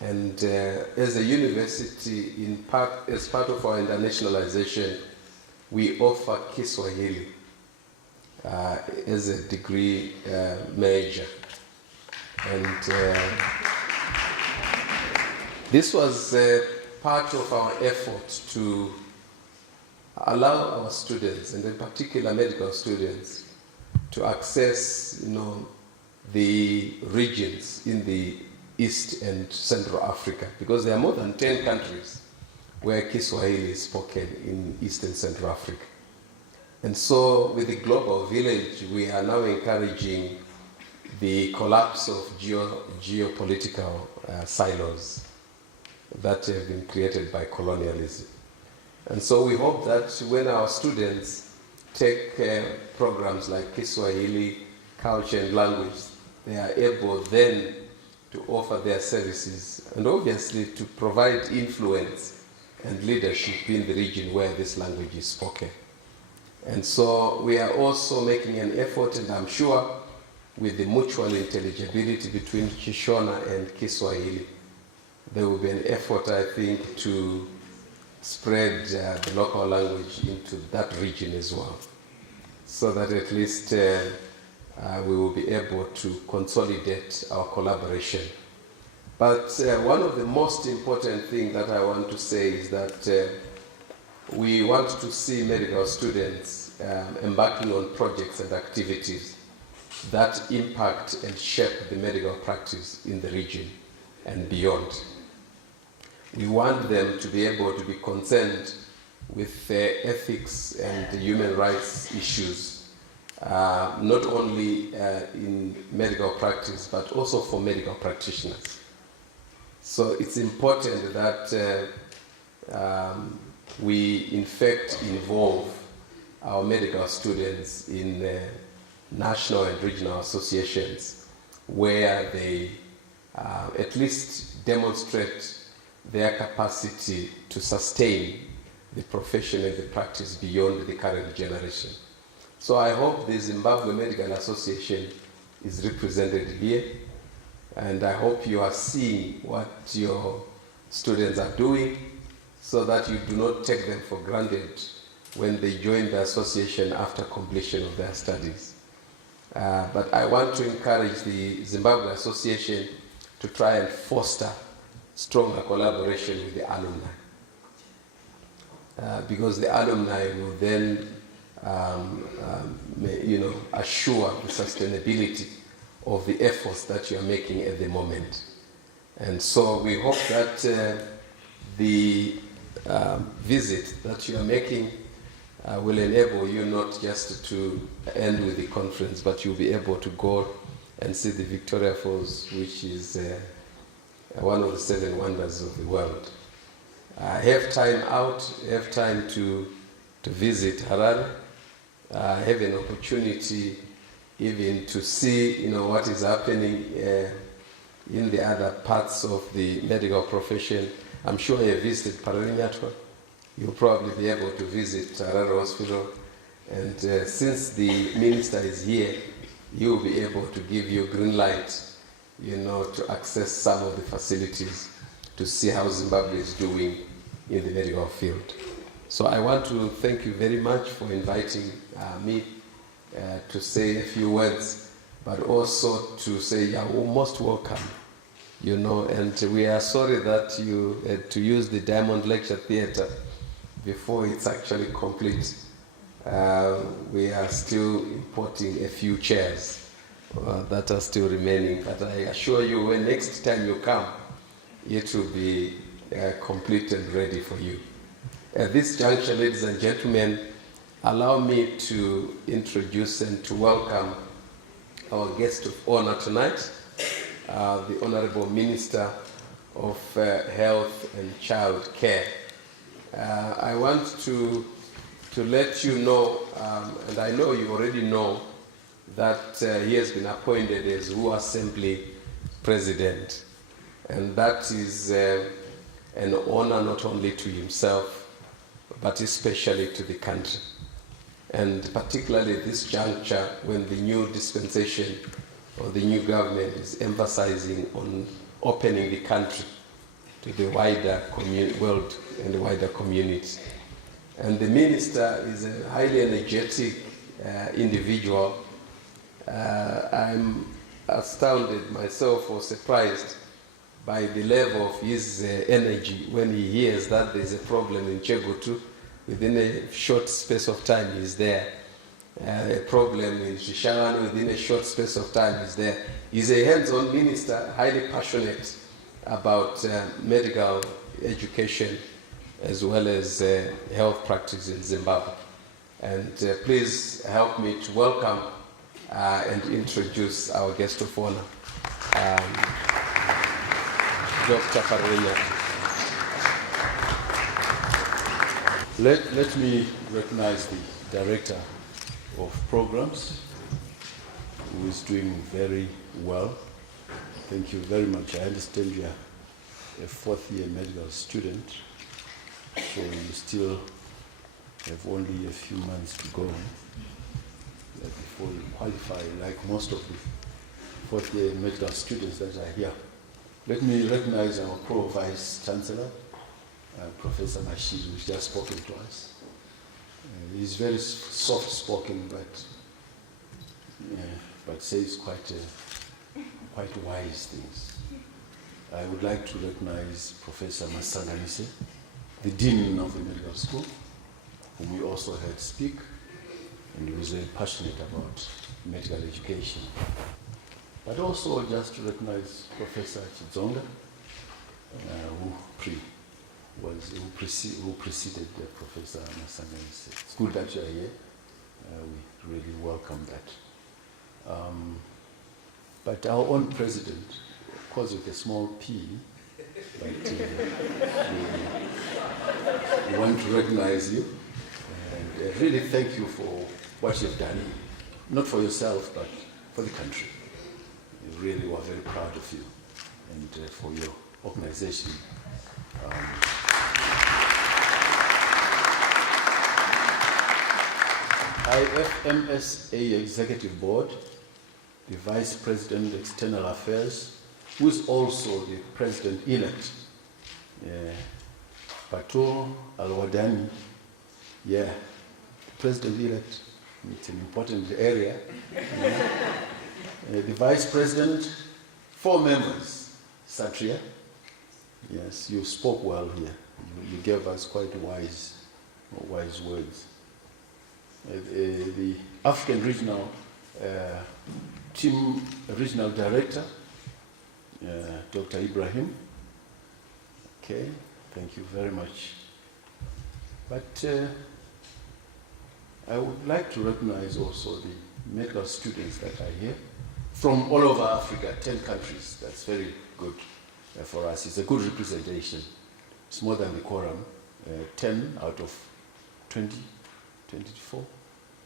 And as a university, as part of our internationalization, we offer Kiswahili as a degree major. And this was part of our effort to allow our students, and in particular medical students, to access, the regions in the East and Central Africa, because there are more than 10 countries where Kiswahili is spoken in East and Central Africa. And so with the Global Village, we are now encouraging the collapse of geopolitical silos that have been created by colonialism. And so we hope that when our students take programs like Kiswahili, culture and language, they are able then to offer their services and obviously to provide influence and leadership in the region where this language is spoken. And so we are also making an effort, and I'm sure with the mutual intelligibility between Kishona and Kiswahili, there will be an effort, I think, to spread the local language into that region as well, so that at least we will be able to consolidate our collaboration. But one of the most important things that I want to say is that we want to see medical students embarking on projects and activities that impact and shape the medical practice in the region and beyond. We want them to be able to be concerned with ethics and human rights issues, not only in medical practice, but also for medical practitioners. So it's important that we, in fact, involve our medical students in national and regional associations where they at least demonstrate their capacity to sustain the profession and the practice beyond the current generation. So I hope the Zimbabwe Medical Association is represented here, and I hope you are seeing what your students are doing so that you do not take them for granted when they join the association after completion of their studies. But I want to encourage the Zimbabwe Association to try and foster stronger collaboration with the alumni. Because the alumni will then assure the sustainability of the efforts that you are making at the moment. And so we hope that the visit that you are making will enable you not just to end with the conference, but you'll be able to go and see the Victoria Falls, which is one of the 7 wonders of the world. Have time out, have time to visit Harare, have an opportunity even to see what is happening in the other parts of the medical profession. I'm sure you have visited Pararinyatwa. You'll probably be able to visit Harare Hospital. And since the minister is here, he will be able to give you green light, to access some of the facilities to see how Zimbabwe is doing in the medical field. So I want to thank you very much for inviting me to say a few words, but also to say you're most welcome, and we are sorry that you had to use the Diamond Lecture Theatre before it's actually complete. We are still importing a few chairs that are still remaining, but I assure you when next time you come, it will be complete and ready for you. At this juncture, ladies and gentlemen, allow me to introduce and to welcome our guest of honor tonight, the Honorable Minister of Health and Child Care. I want to let you know, and I know you already know, that he has been appointed as WHO Assembly President. And that is an honor not only to himself, but especially to the country. And particularly at this juncture when the new dispensation or the new government is emphasizing on opening the country to the wider world and the wider community. And the minister is a highly energetic individual. I'm astounded myself or surprised by the level of his energy when he hears that there's a problem in Chegutu. Within a short space of time he's there. A problem in Shishan, within a short space of time he's there. He's a hands-on minister, highly passionate about medical education as well as health practice in Zimbabwe. And please help me to welcome and introduce our guest of honor, Dr. Parwenya. Let me recognize the Director of Programs, who is doing very well. Thank you very much. I understand you are a fourth-year medical student, so you still have only a few months to go before you qualify, like most of the fourth-year medical students that are here. Let me recognize our Pro-Vice Chancellor, Professor Mashizu, who's just spoken to us. He's very soft-spoken, but says quite wise things. I would like to recognize Professor Masanganise, the Dean of the Medical School, whom we also heard speak, and he was very passionate about medical education. But also just to recognize Professor Chizonga, who preceded Professor Masanganise. It's good that you are here. We really welcome that. But our own president, of course with a small p, but we want to recognize you and really thank you for what you've done, not for yourself, but for the country. We really were very proud of you and for your organization. IFMSA Executive Board, the Vice President External Affairs, who is also the President-elect, Patul Al-Wadani, President-elect, it's an important area. The Vice President, 4 members, Satria. Yes, you spoke well here. You gave us quite wise words. The African Regional Team Regional Director, Dr. Ibrahim. Okay, thank you very much. But I would like to recognize also the medical students that are here from all over Africa, 10 countries. That's very good for us. It's a good representation. It's more than the quorum, 10 out of 20, 24.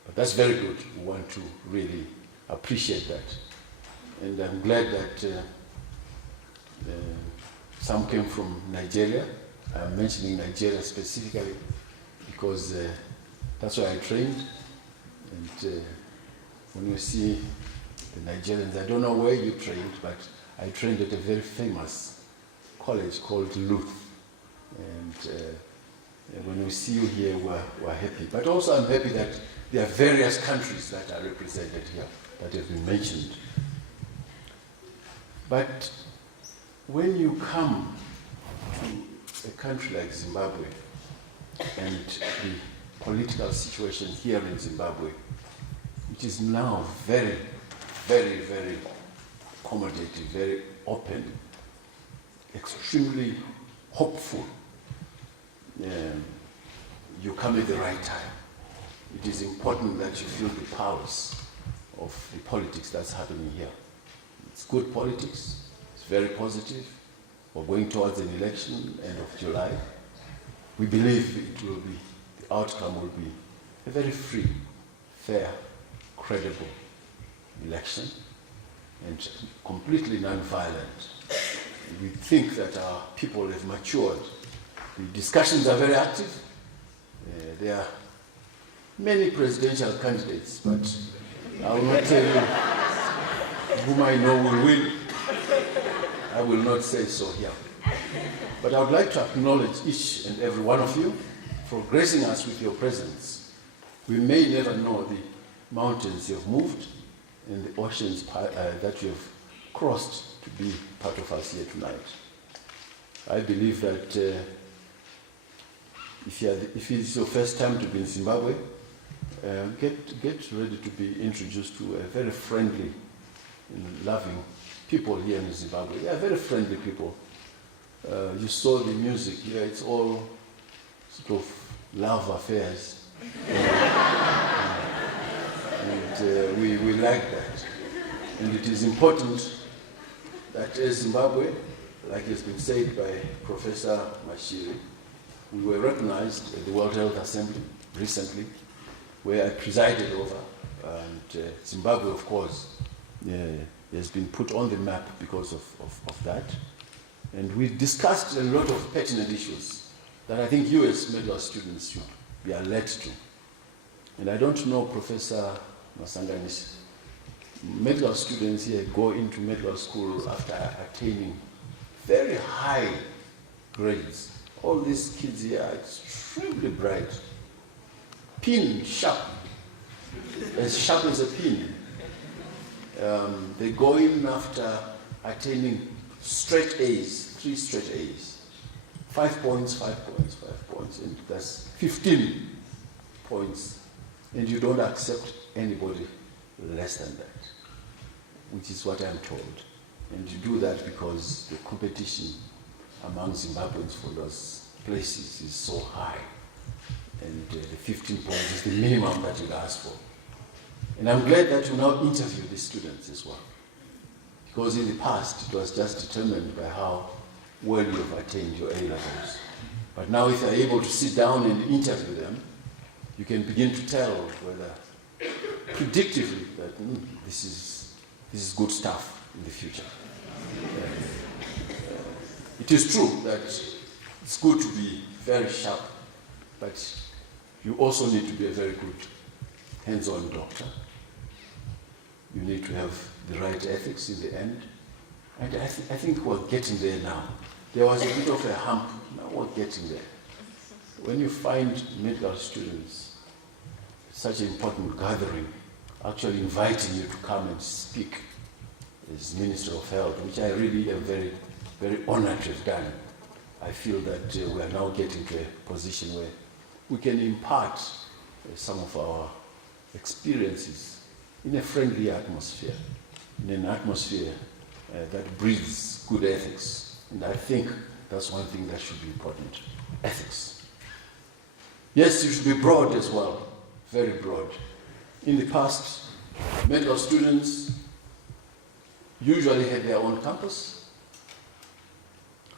But that's very good. We want to really appreciate that. And I'm glad that some came from Nigeria. I'm mentioning Nigeria specifically because that's where I trained. And when you see the Nigerians, I don't know where you trained, but I trained at a very famous college called Luth. And when we see you here, we're happy. But also I'm happy that there are various countries that are represented here that have been mentioned. But when you come to a country like Zimbabwe, and the political situation here in Zimbabwe, which is now very, very, very accommodating, very open, extremely hopeful. You come at the right time. It is important that you feel the pulse of the politics that's happening here. It's good politics, it's very positive. We're going towards an election end of July. We believe it will be, the outcome will be a very free, fair, credible election and completely non-violent. We think that our people have matured. The discussions are very active. There are many presidential candidates, but I will not tell you whom I know will win. I will not say so here. But I would like to acknowledge each and every one of you for gracing us with your presence. We may never know the mountains you have moved and the oceans that you have crossed to be part of us here tonight. I believe that if it's your first time to be in Zimbabwe, get ready to be introduced to a very friendly and loving people here in Zimbabwe. They are very friendly people. You saw the music here, it's all sort of love affairs. And we like that. And it is important that as Zimbabwe, like has been said by Professor Mashiri, we were recognized at the World Health Assembly recently, where I presided over. And Zimbabwe, of course, has been put on the map because of that. And we discussed a lot of pertinent issues that I think you as medical students should be alert to. And I don't know, Professor Masanganis, medical students here go into medical school after attaining very high grades. All these kids here are extremely bright, pin sharp as a pin. They go in after attaining straight A's, 3 straight A's. 5 points, 5 points, 5 points, and that's 15 points. And you don't accept anybody less than that, which is what I'm told. And you do that because the competition among Zimbabweans for those places is so high. And the 15 points is the minimum that you ask for. And I'm glad that you now interview the students as well. Because in the past, it was just determined by how well you have attained your A levels. But now if you're able to sit down and interview them, you can begin to tell whether, predictively, that this is good stuff in the future. It is true that it's good to be very sharp, but you also need to be a very good hands-on doctor. You need to have the right ethics in the end. And I think we're getting there now. There was a bit of a hump, now we're getting there. When you find medical students, such an important gathering, actually inviting you to come and speak as Minister of Health, which I really am very, very honored to have done. I feel that we are now getting to a position where we can impart some of our experiences in a friendly atmosphere, in an atmosphere that breathes good ethics. And I think that's one thing that should be important, ethics. Yes, you should be broad as well, very broad. In the past, medical students usually had their own campus,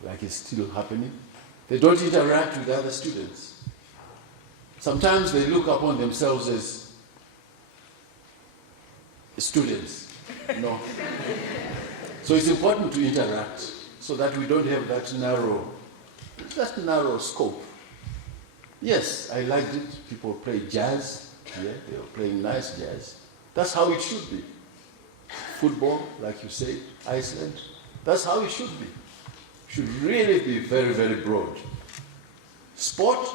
like it's still happening. They don't interact with other students. Sometimes they look upon themselves as students, you know. So it's important to interact so that we don't have that narrow scope. Yes, I liked it. People play jazz. Yeah, they were playing nice jazz. That's how it should be. Football, like you say, Iceland, that's how it should be. It should really be very, very broad. Sport,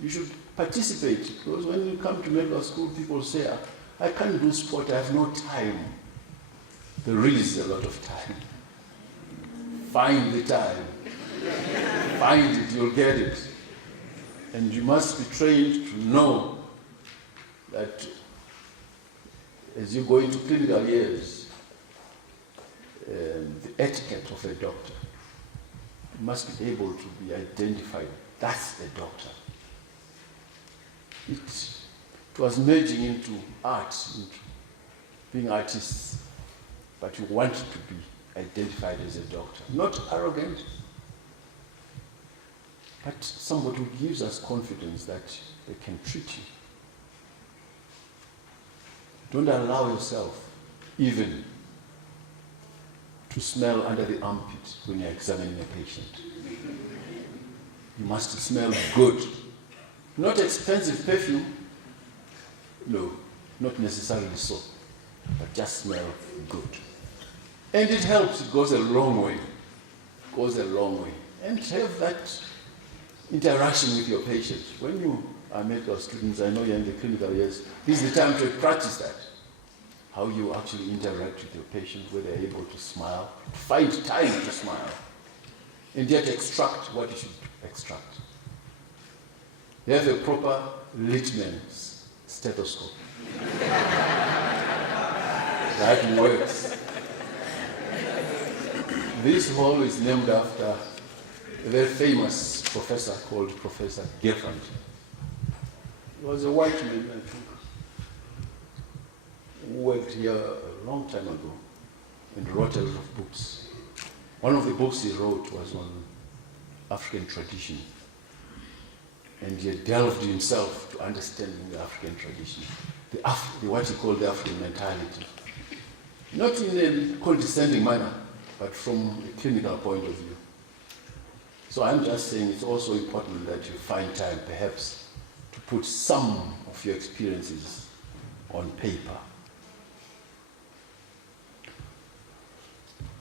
you should participate, because when you come to medical school, people say, I can't do sport, I have no time. There is a lot of time. Find the time. Find it, you'll get it. And you must be trained to know that as you go into clinical years, the etiquette of a doctor, you must be able to be identified. That's a doctor. It was merging into art, into being artists, but you want to be identified as a doctor. Not arrogant, but somebody who gives us confidence that they can treat you. Don't allow yourself even to smell under the armpit when you're examining a patient. You must smell good. Not expensive perfume. No, not necessarily so, but just smell good. And it helps, it goes a long way. It goes a long way. And have that interaction with your patient. When you are medical students, I know you're in the clinical years, this is the time to practice that. How you actually interact with your patient, whether they're able to smile, to find time to smile, and yet extract what you should extract. You have a proper Littman's stethoscope. That works. This hall is named after a very famous professor called Professor Geffand. He was a white man, I think, who worked here a long time ago and wrote a lot of books. One of the books he wrote was on African tradition. And he delved himself to understanding the African tradition, what he called the African mentality. Not in a condescending manner, but from a clinical point of view. So I'm just saying it's also important that you find time, perhaps, to put some of your experiences on paper.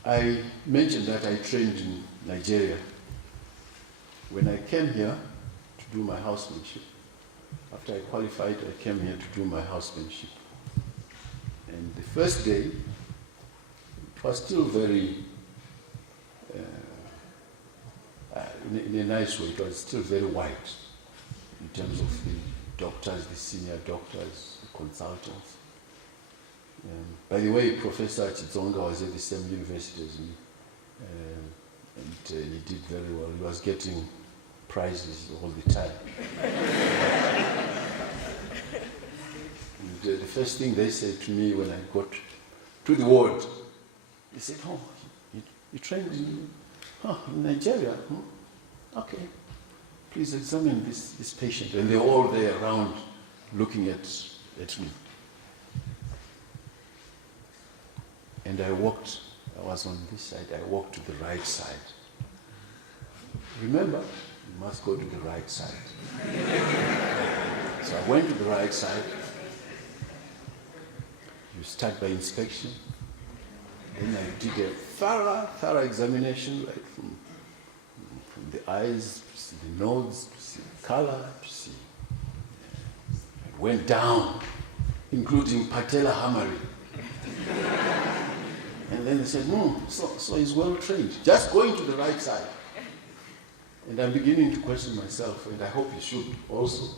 I mentioned that I trained in Nigeria. When I came here to do my housemanship, after I qualified, I came here to do my housemanship. And the first day, it was still very, in a nice way, it was still very white in terms of the doctors, the senior doctors, the consultants. By the way, Professor Chitsonga was at the same university as me, and he did very well. He was getting prizes all the time. And the first thing they said to me when I got to the ward, they said, "Oh, you trained in Nigeria? Hmm? Okay, please examine this patient." And they're all there around looking at me. And I was on this side, I walked to the right side. Remember, you must go to the right side. So I went to the right side. You start by inspection. Then I did a thorough examination, right from the eyes, to see the nose, to see the color, to see. I went down, including patella hammering. And then they said, so he's well trained, just going to the right side. And I'm beginning to question myself, and I hope you should also,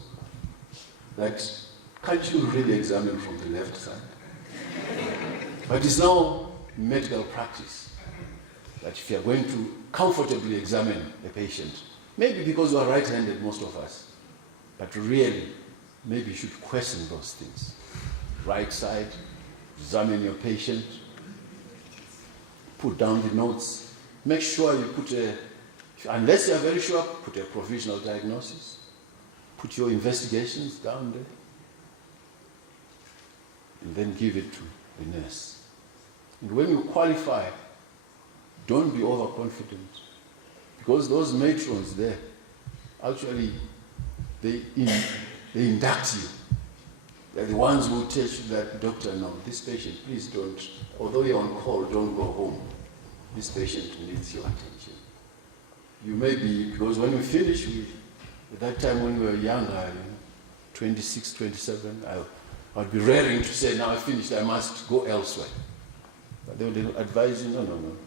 that can't you really examine from the left side? But it's now medical practice that if you're going to comfortably examine a patient, maybe because we are right-handed, most of us, but really, maybe you should question those things. Right side, examine your patient, put down the notes, make sure you put unless you're very sure, put a provisional diagnosis, put your investigations down there, and then give it to the nurse. And when you qualify, don't be overconfident, because those matrons there, actually, they induct you. They're the ones who tell you that, "Doctor, no, this patient, please don't, although you're on call, don't go home. This patient needs your attention." You may be, because when we finish, at that time when we were younger, 26, 27, I'd be raring to say, "Now I finished, I must go elsewhere." But they would advise you, no.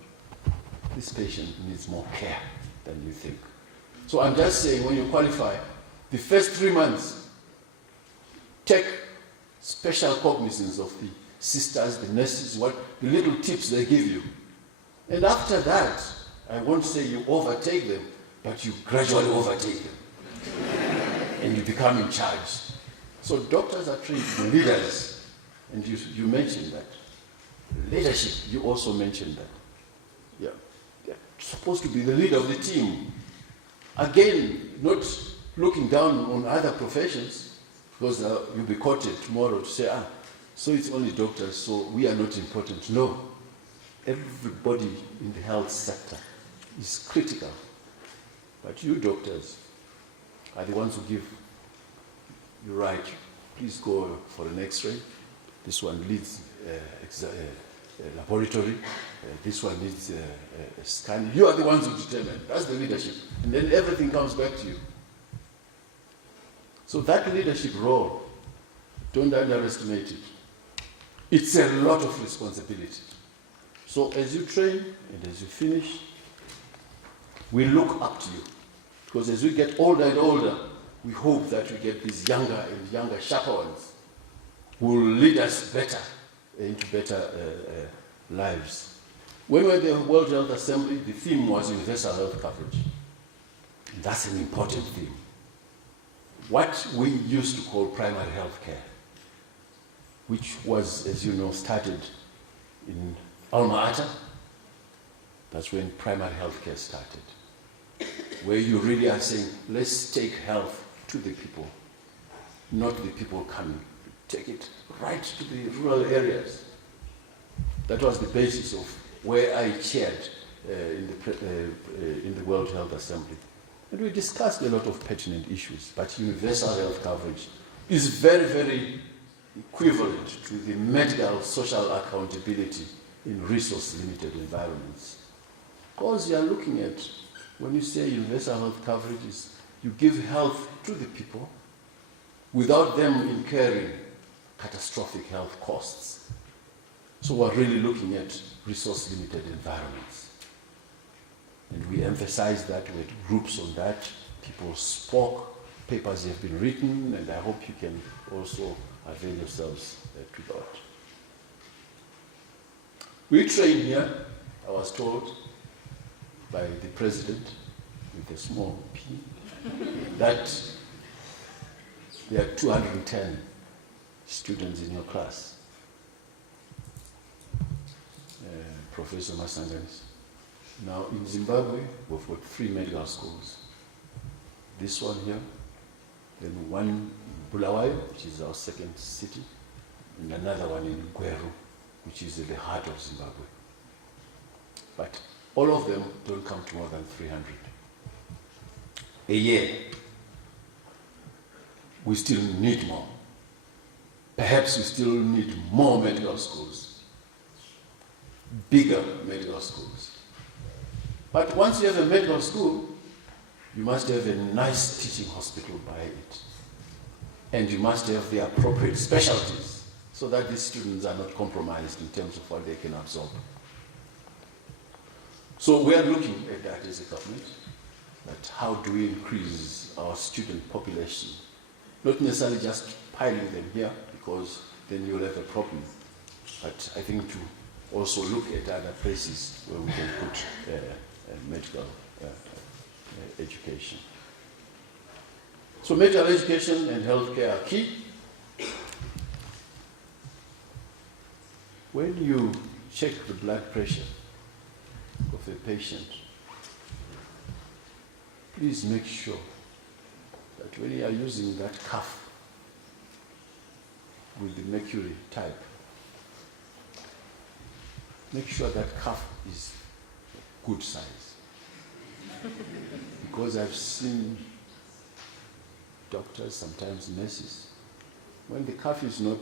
This patient needs more care than you think. So I'm just saying, when you qualify, The first 3 months, take special cognizance of the sisters, the nurses, the little tips they give you. And after that, I won't say you overtake them, but you gradually overtake them. And you become in charge. So doctors are trained to be leaders. And you mentioned that. Leadership, you also mentioned that. Yeah. They're supposed to be the leader of the team. Again, not looking down on other professions, because you'll be quoted tomorrow to say, so it's only doctors, so we are not important. No. Everybody in the health sector is critical. But you doctors are the ones who give you right. Please go for an X-ray. This one needs a laboratory. This one needs a scan. You are the ones who determine. That's the leadership. And then everything comes back to you. So that leadership role, don't underestimate it. It's a lot of responsibility. So as you train and as you finish, we look up to you. Because as we get older and older, we hope that we get these younger and younger, sharper ones who will lead us better into better lives. When we were at the World Health Assembly, the theme was universal health coverage. And that's an important theme. What we used to call primary health care, which was, as you know, started in Alma Ata. That's when primary health care started, where you really are saying, let's take health to the people, not the people coming. Take it right to the rural areas. That was the basis of where I chaired in the World Health Assembly. And we discussed a lot of pertinent issues, but universal health coverage is very, very equivalent to the medical social accountability in resource-limited environments. Because you are looking at, when you say universal health coverage, is you give health to the people without them incurring catastrophic health costs. So we're really looking at resource-limited environments. And we emphasize that, we had groups on that, people spoke, papers have been written, and I hope you can also avail yourselves to that. We train here, I was told by the president, with a small p, that there are 210 students in your class. Professor Masanganis. Now in Zimbabwe, we've got 3 medical schools. This one here, then one in Bulawayo, which is our second city, and another one in Gweru, which is at the heart of Zimbabwe. But all of them don't come to more than 300 a year. We still need more. Perhaps we still need more medical schools, bigger medical schools. But once you have a medical school, you must have a nice teaching hospital by it. And you must have the appropriate specialties so that these students are not compromised in terms of what they can absorb. So we are looking at that as a government, that how do we increase our student population? Not necessarily just piling them here, because then you'll have a problem. But I think to also look at other places where we can put medical education. So medical education and healthcare are key. When you check the blood pressure of a patient, please make sure that when you are using that cuff with the mercury type, make sure that cuff is good size. Because I've seen doctors, sometimes nurses, when the cuff is not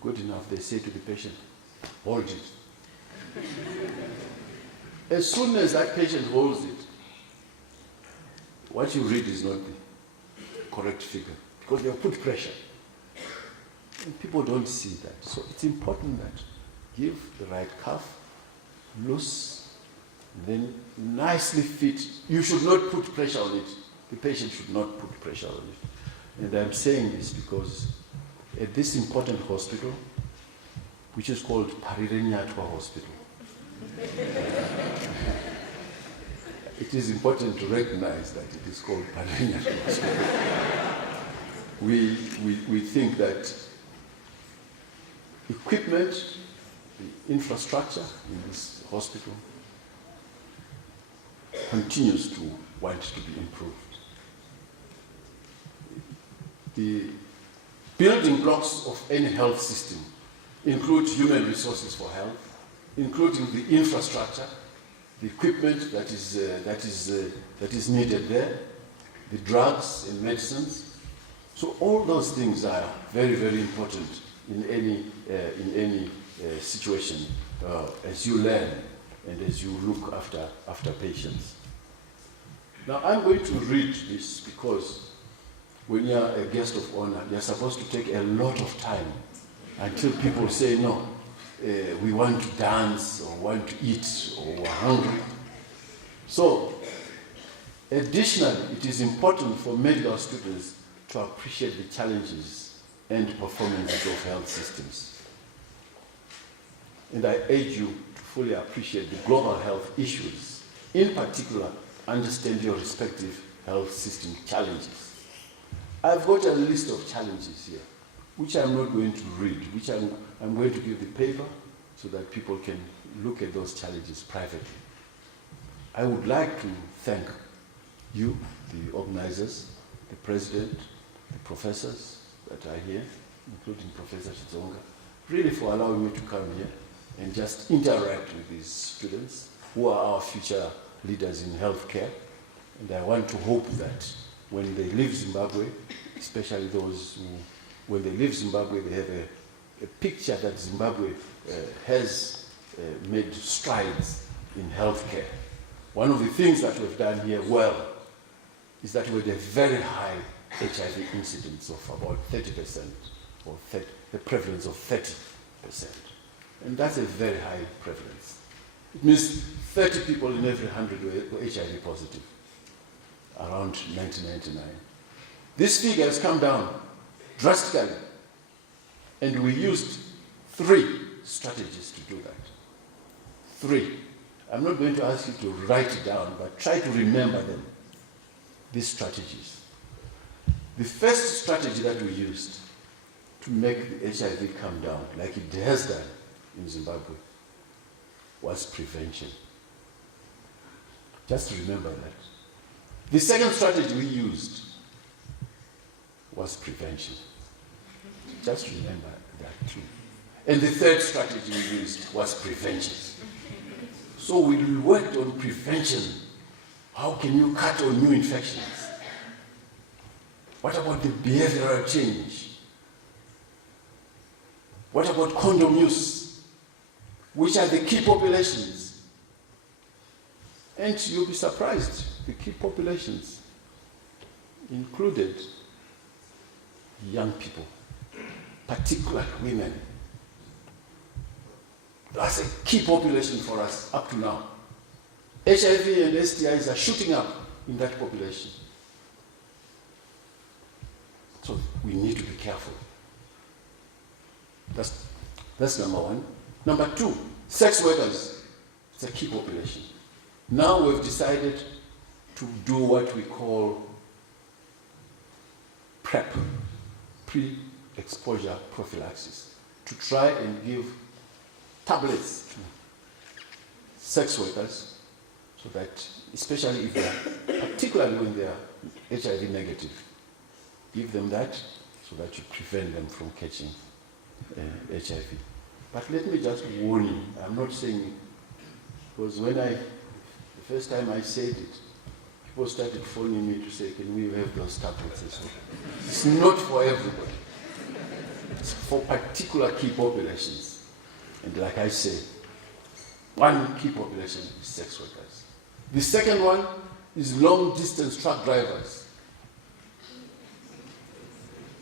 good enough, they say to the patient, hold it. As soon as that patient holds it, what you read is not the correct figure, because they have put pressure. And people don't see that. So it's important that give the right cuff, loose, then nicely fit. You should not put pressure on it. The patient should not put pressure on it. And I'm saying this because at this important hospital, which is called Parirenyatwa Hospital, it is important to recognize that it is called Parirenyatwa Hospital. We think that equipment, the infrastructure in this hospital continues to want to be improved. The building blocks of any health system include human resources for health, including the infrastructure, the equipment that is needed there, the drugs and medicines. So all those things are very, very important in any situation as you learn and as you look after patients. Now I'm going to read this because when you're a guest of honor, you're supposed to take a lot of time until people say, no, we want to dance or want to eat or we're hungry. So, additionally, it is important for medical students to appreciate the challenges and performances of health systems. And I urge you to fully appreciate the global health issues, in particular, understand your respective health system challenges. I've got a list of challenges here, which I'm not going to read, which I'm going to give the paper so that people can look at those challenges privately. I would like to thank you, the organizers, the president, the professors that are here, including Professor Chizonga, really for allowing me to come here and just interact with these students who are our future leaders in healthcare. And I want to hope that when they leave Zimbabwe, especially those who, when they leave Zimbabwe, they have a picture that Zimbabwe has made strides in healthcare. One of the things that we've done here well is that we had a very high HIV incidence of about 30%, or the prevalence of 30%. And that's a very high prevalence. It means 30 people in every 100 were HIV positive around 1999. This figure has come down drastically, and we used 3 strategies to do that. 3. I'm not going to ask you to write it down, but try to remember them, these strategies. The first strategy that we used to make the HIV come down, like it has done in Zimbabwe, was prevention. Just remember that. The second strategy we used was prevention. Just remember that too. And the third strategy we used was prevention. So we worked on prevention. How can you cut on new infections? What about the behavioral change? What about condom use? Which are the key populations? And you'll be surprised, the key populations included young people, particularly women. That's a key population for us up to now. HIV and STIs are shooting up in that population. So we need to be careful. That's number one. Number 2, sex workers. It's a key population. Now we've decided to do what we call PrEP, pre-exposure prophylaxis, to try and give tablets to sex workers so that, especially if they are, particularly when they are HIV negative, give them that so that you prevent them from catching HIV. But let me just warn you, I'm not saying, because the first time I said it, people started phoning me to say, can we have those tablets as well? It's not for everybody. It's for particular key populations. And like I say, one key population is sex workers. The second one is long-distance truck drivers.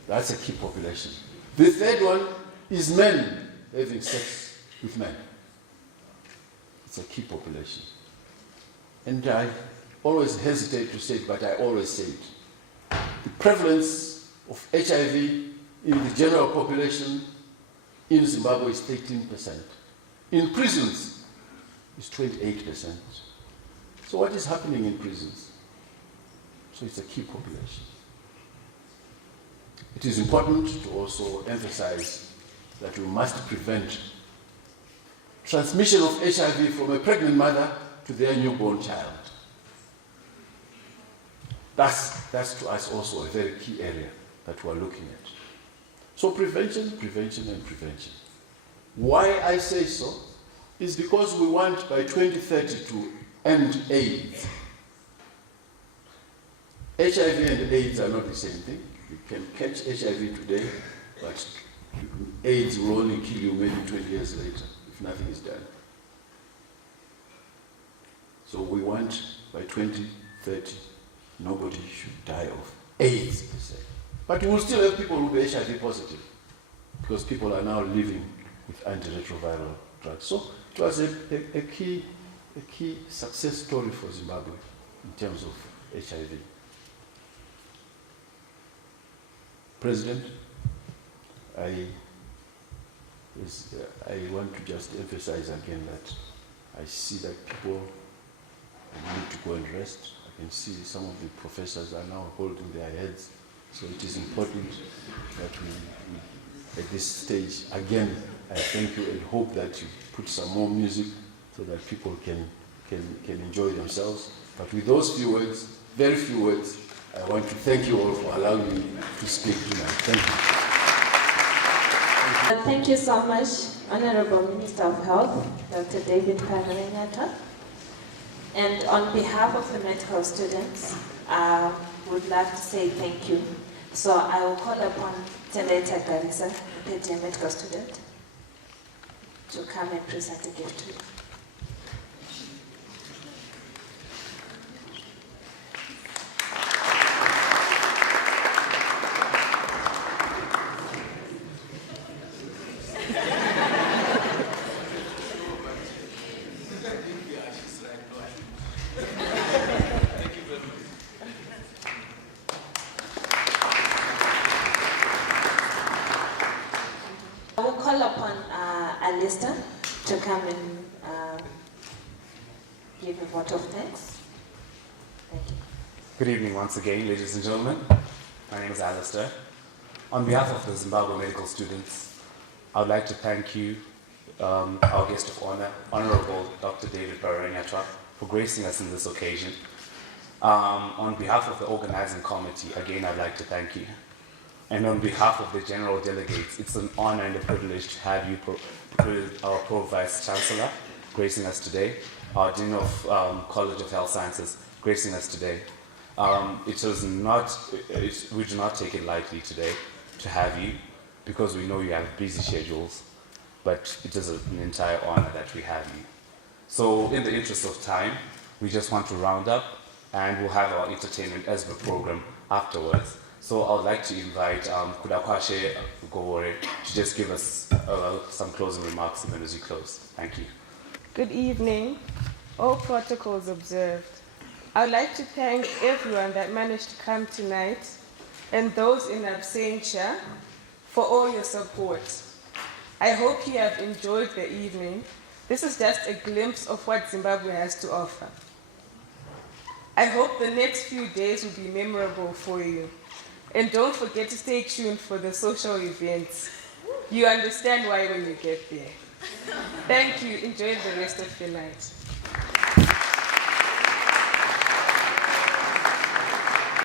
That's a key population. The third one is men having sex with men. It's a key population. And I always hesitate to say it, but I always say it. The prevalence of HIV in the general population in Zimbabwe is 13%. In prisons, it's 28%. So what is happening in prisons? So it's a key population. It is important to also emphasize that we must prevent transmission of HIV from a pregnant mother to their newborn child. That's to us also a very key area that we're looking at. So prevention, prevention, and prevention. Why I say so is because we want by 2030 to end AIDS. HIV and AIDS are not the same thing. You can catch HIV today, but AIDS will only kill you maybe 20 years later if nothing is done. So we want by 2030 nobody should die of AIDS per se. But we will still have people who will be HIV positive because people are now living with antiretroviral drugs. So it was a key success story for Zimbabwe in terms of HIV. President, I want to just emphasize again that I see that people need to go and rest. I can see some of the professors are now holding their heads. So it is important that we at this stage, again, I thank you and hope that you put some more music so that people can enjoy themselves. But with those few words, very few words, I want to thank you all for allowing me to speak tonight. Thank you. Thank you so much, Honorable Minister of Health, Dr. David Paranainata. And on behalf of the medical students, I would love to say thank you. So I will call upon Tendeta Garissa, a third-year medical student, to come and present a gift to you. I will call upon Alistair to come and give a vote of thanks. Thank you. Good evening once again, ladies and gentlemen. My name is Alistair. On behalf of the Zimbabwe medical students, I would like to thank you, our guest of honor, Honorable Dr. David Paranainata, for gracing us in this occasion. On behalf of the organizing committee, again, I'd like to thank you. And on behalf of the general delegates, it's an honor and a privilege to have you, our Pro-Vice Chancellor, gracing us today, our Dean of College of Health Sciences, gracing us today. We do not take it lightly today to have you, because we know you have busy schedules, but it is an entire honor that we have you. So in the interest of time, we just want to round up, and we'll have our entertainment as the program afterwards. So I would like to invite Kudakwashe Gowore to just give us some closing remarks even as you close. Thank you. Good evening. All protocols observed. I would like to thank everyone that managed to come tonight and those in absentia for all your support. I hope you have enjoyed the evening. This is just a glimpse of what Zimbabwe has to offer. I hope the next few days will be memorable for you. And don't forget to stay tuned for the social events. You understand why when you get there. Thank you. Enjoy the rest of your night.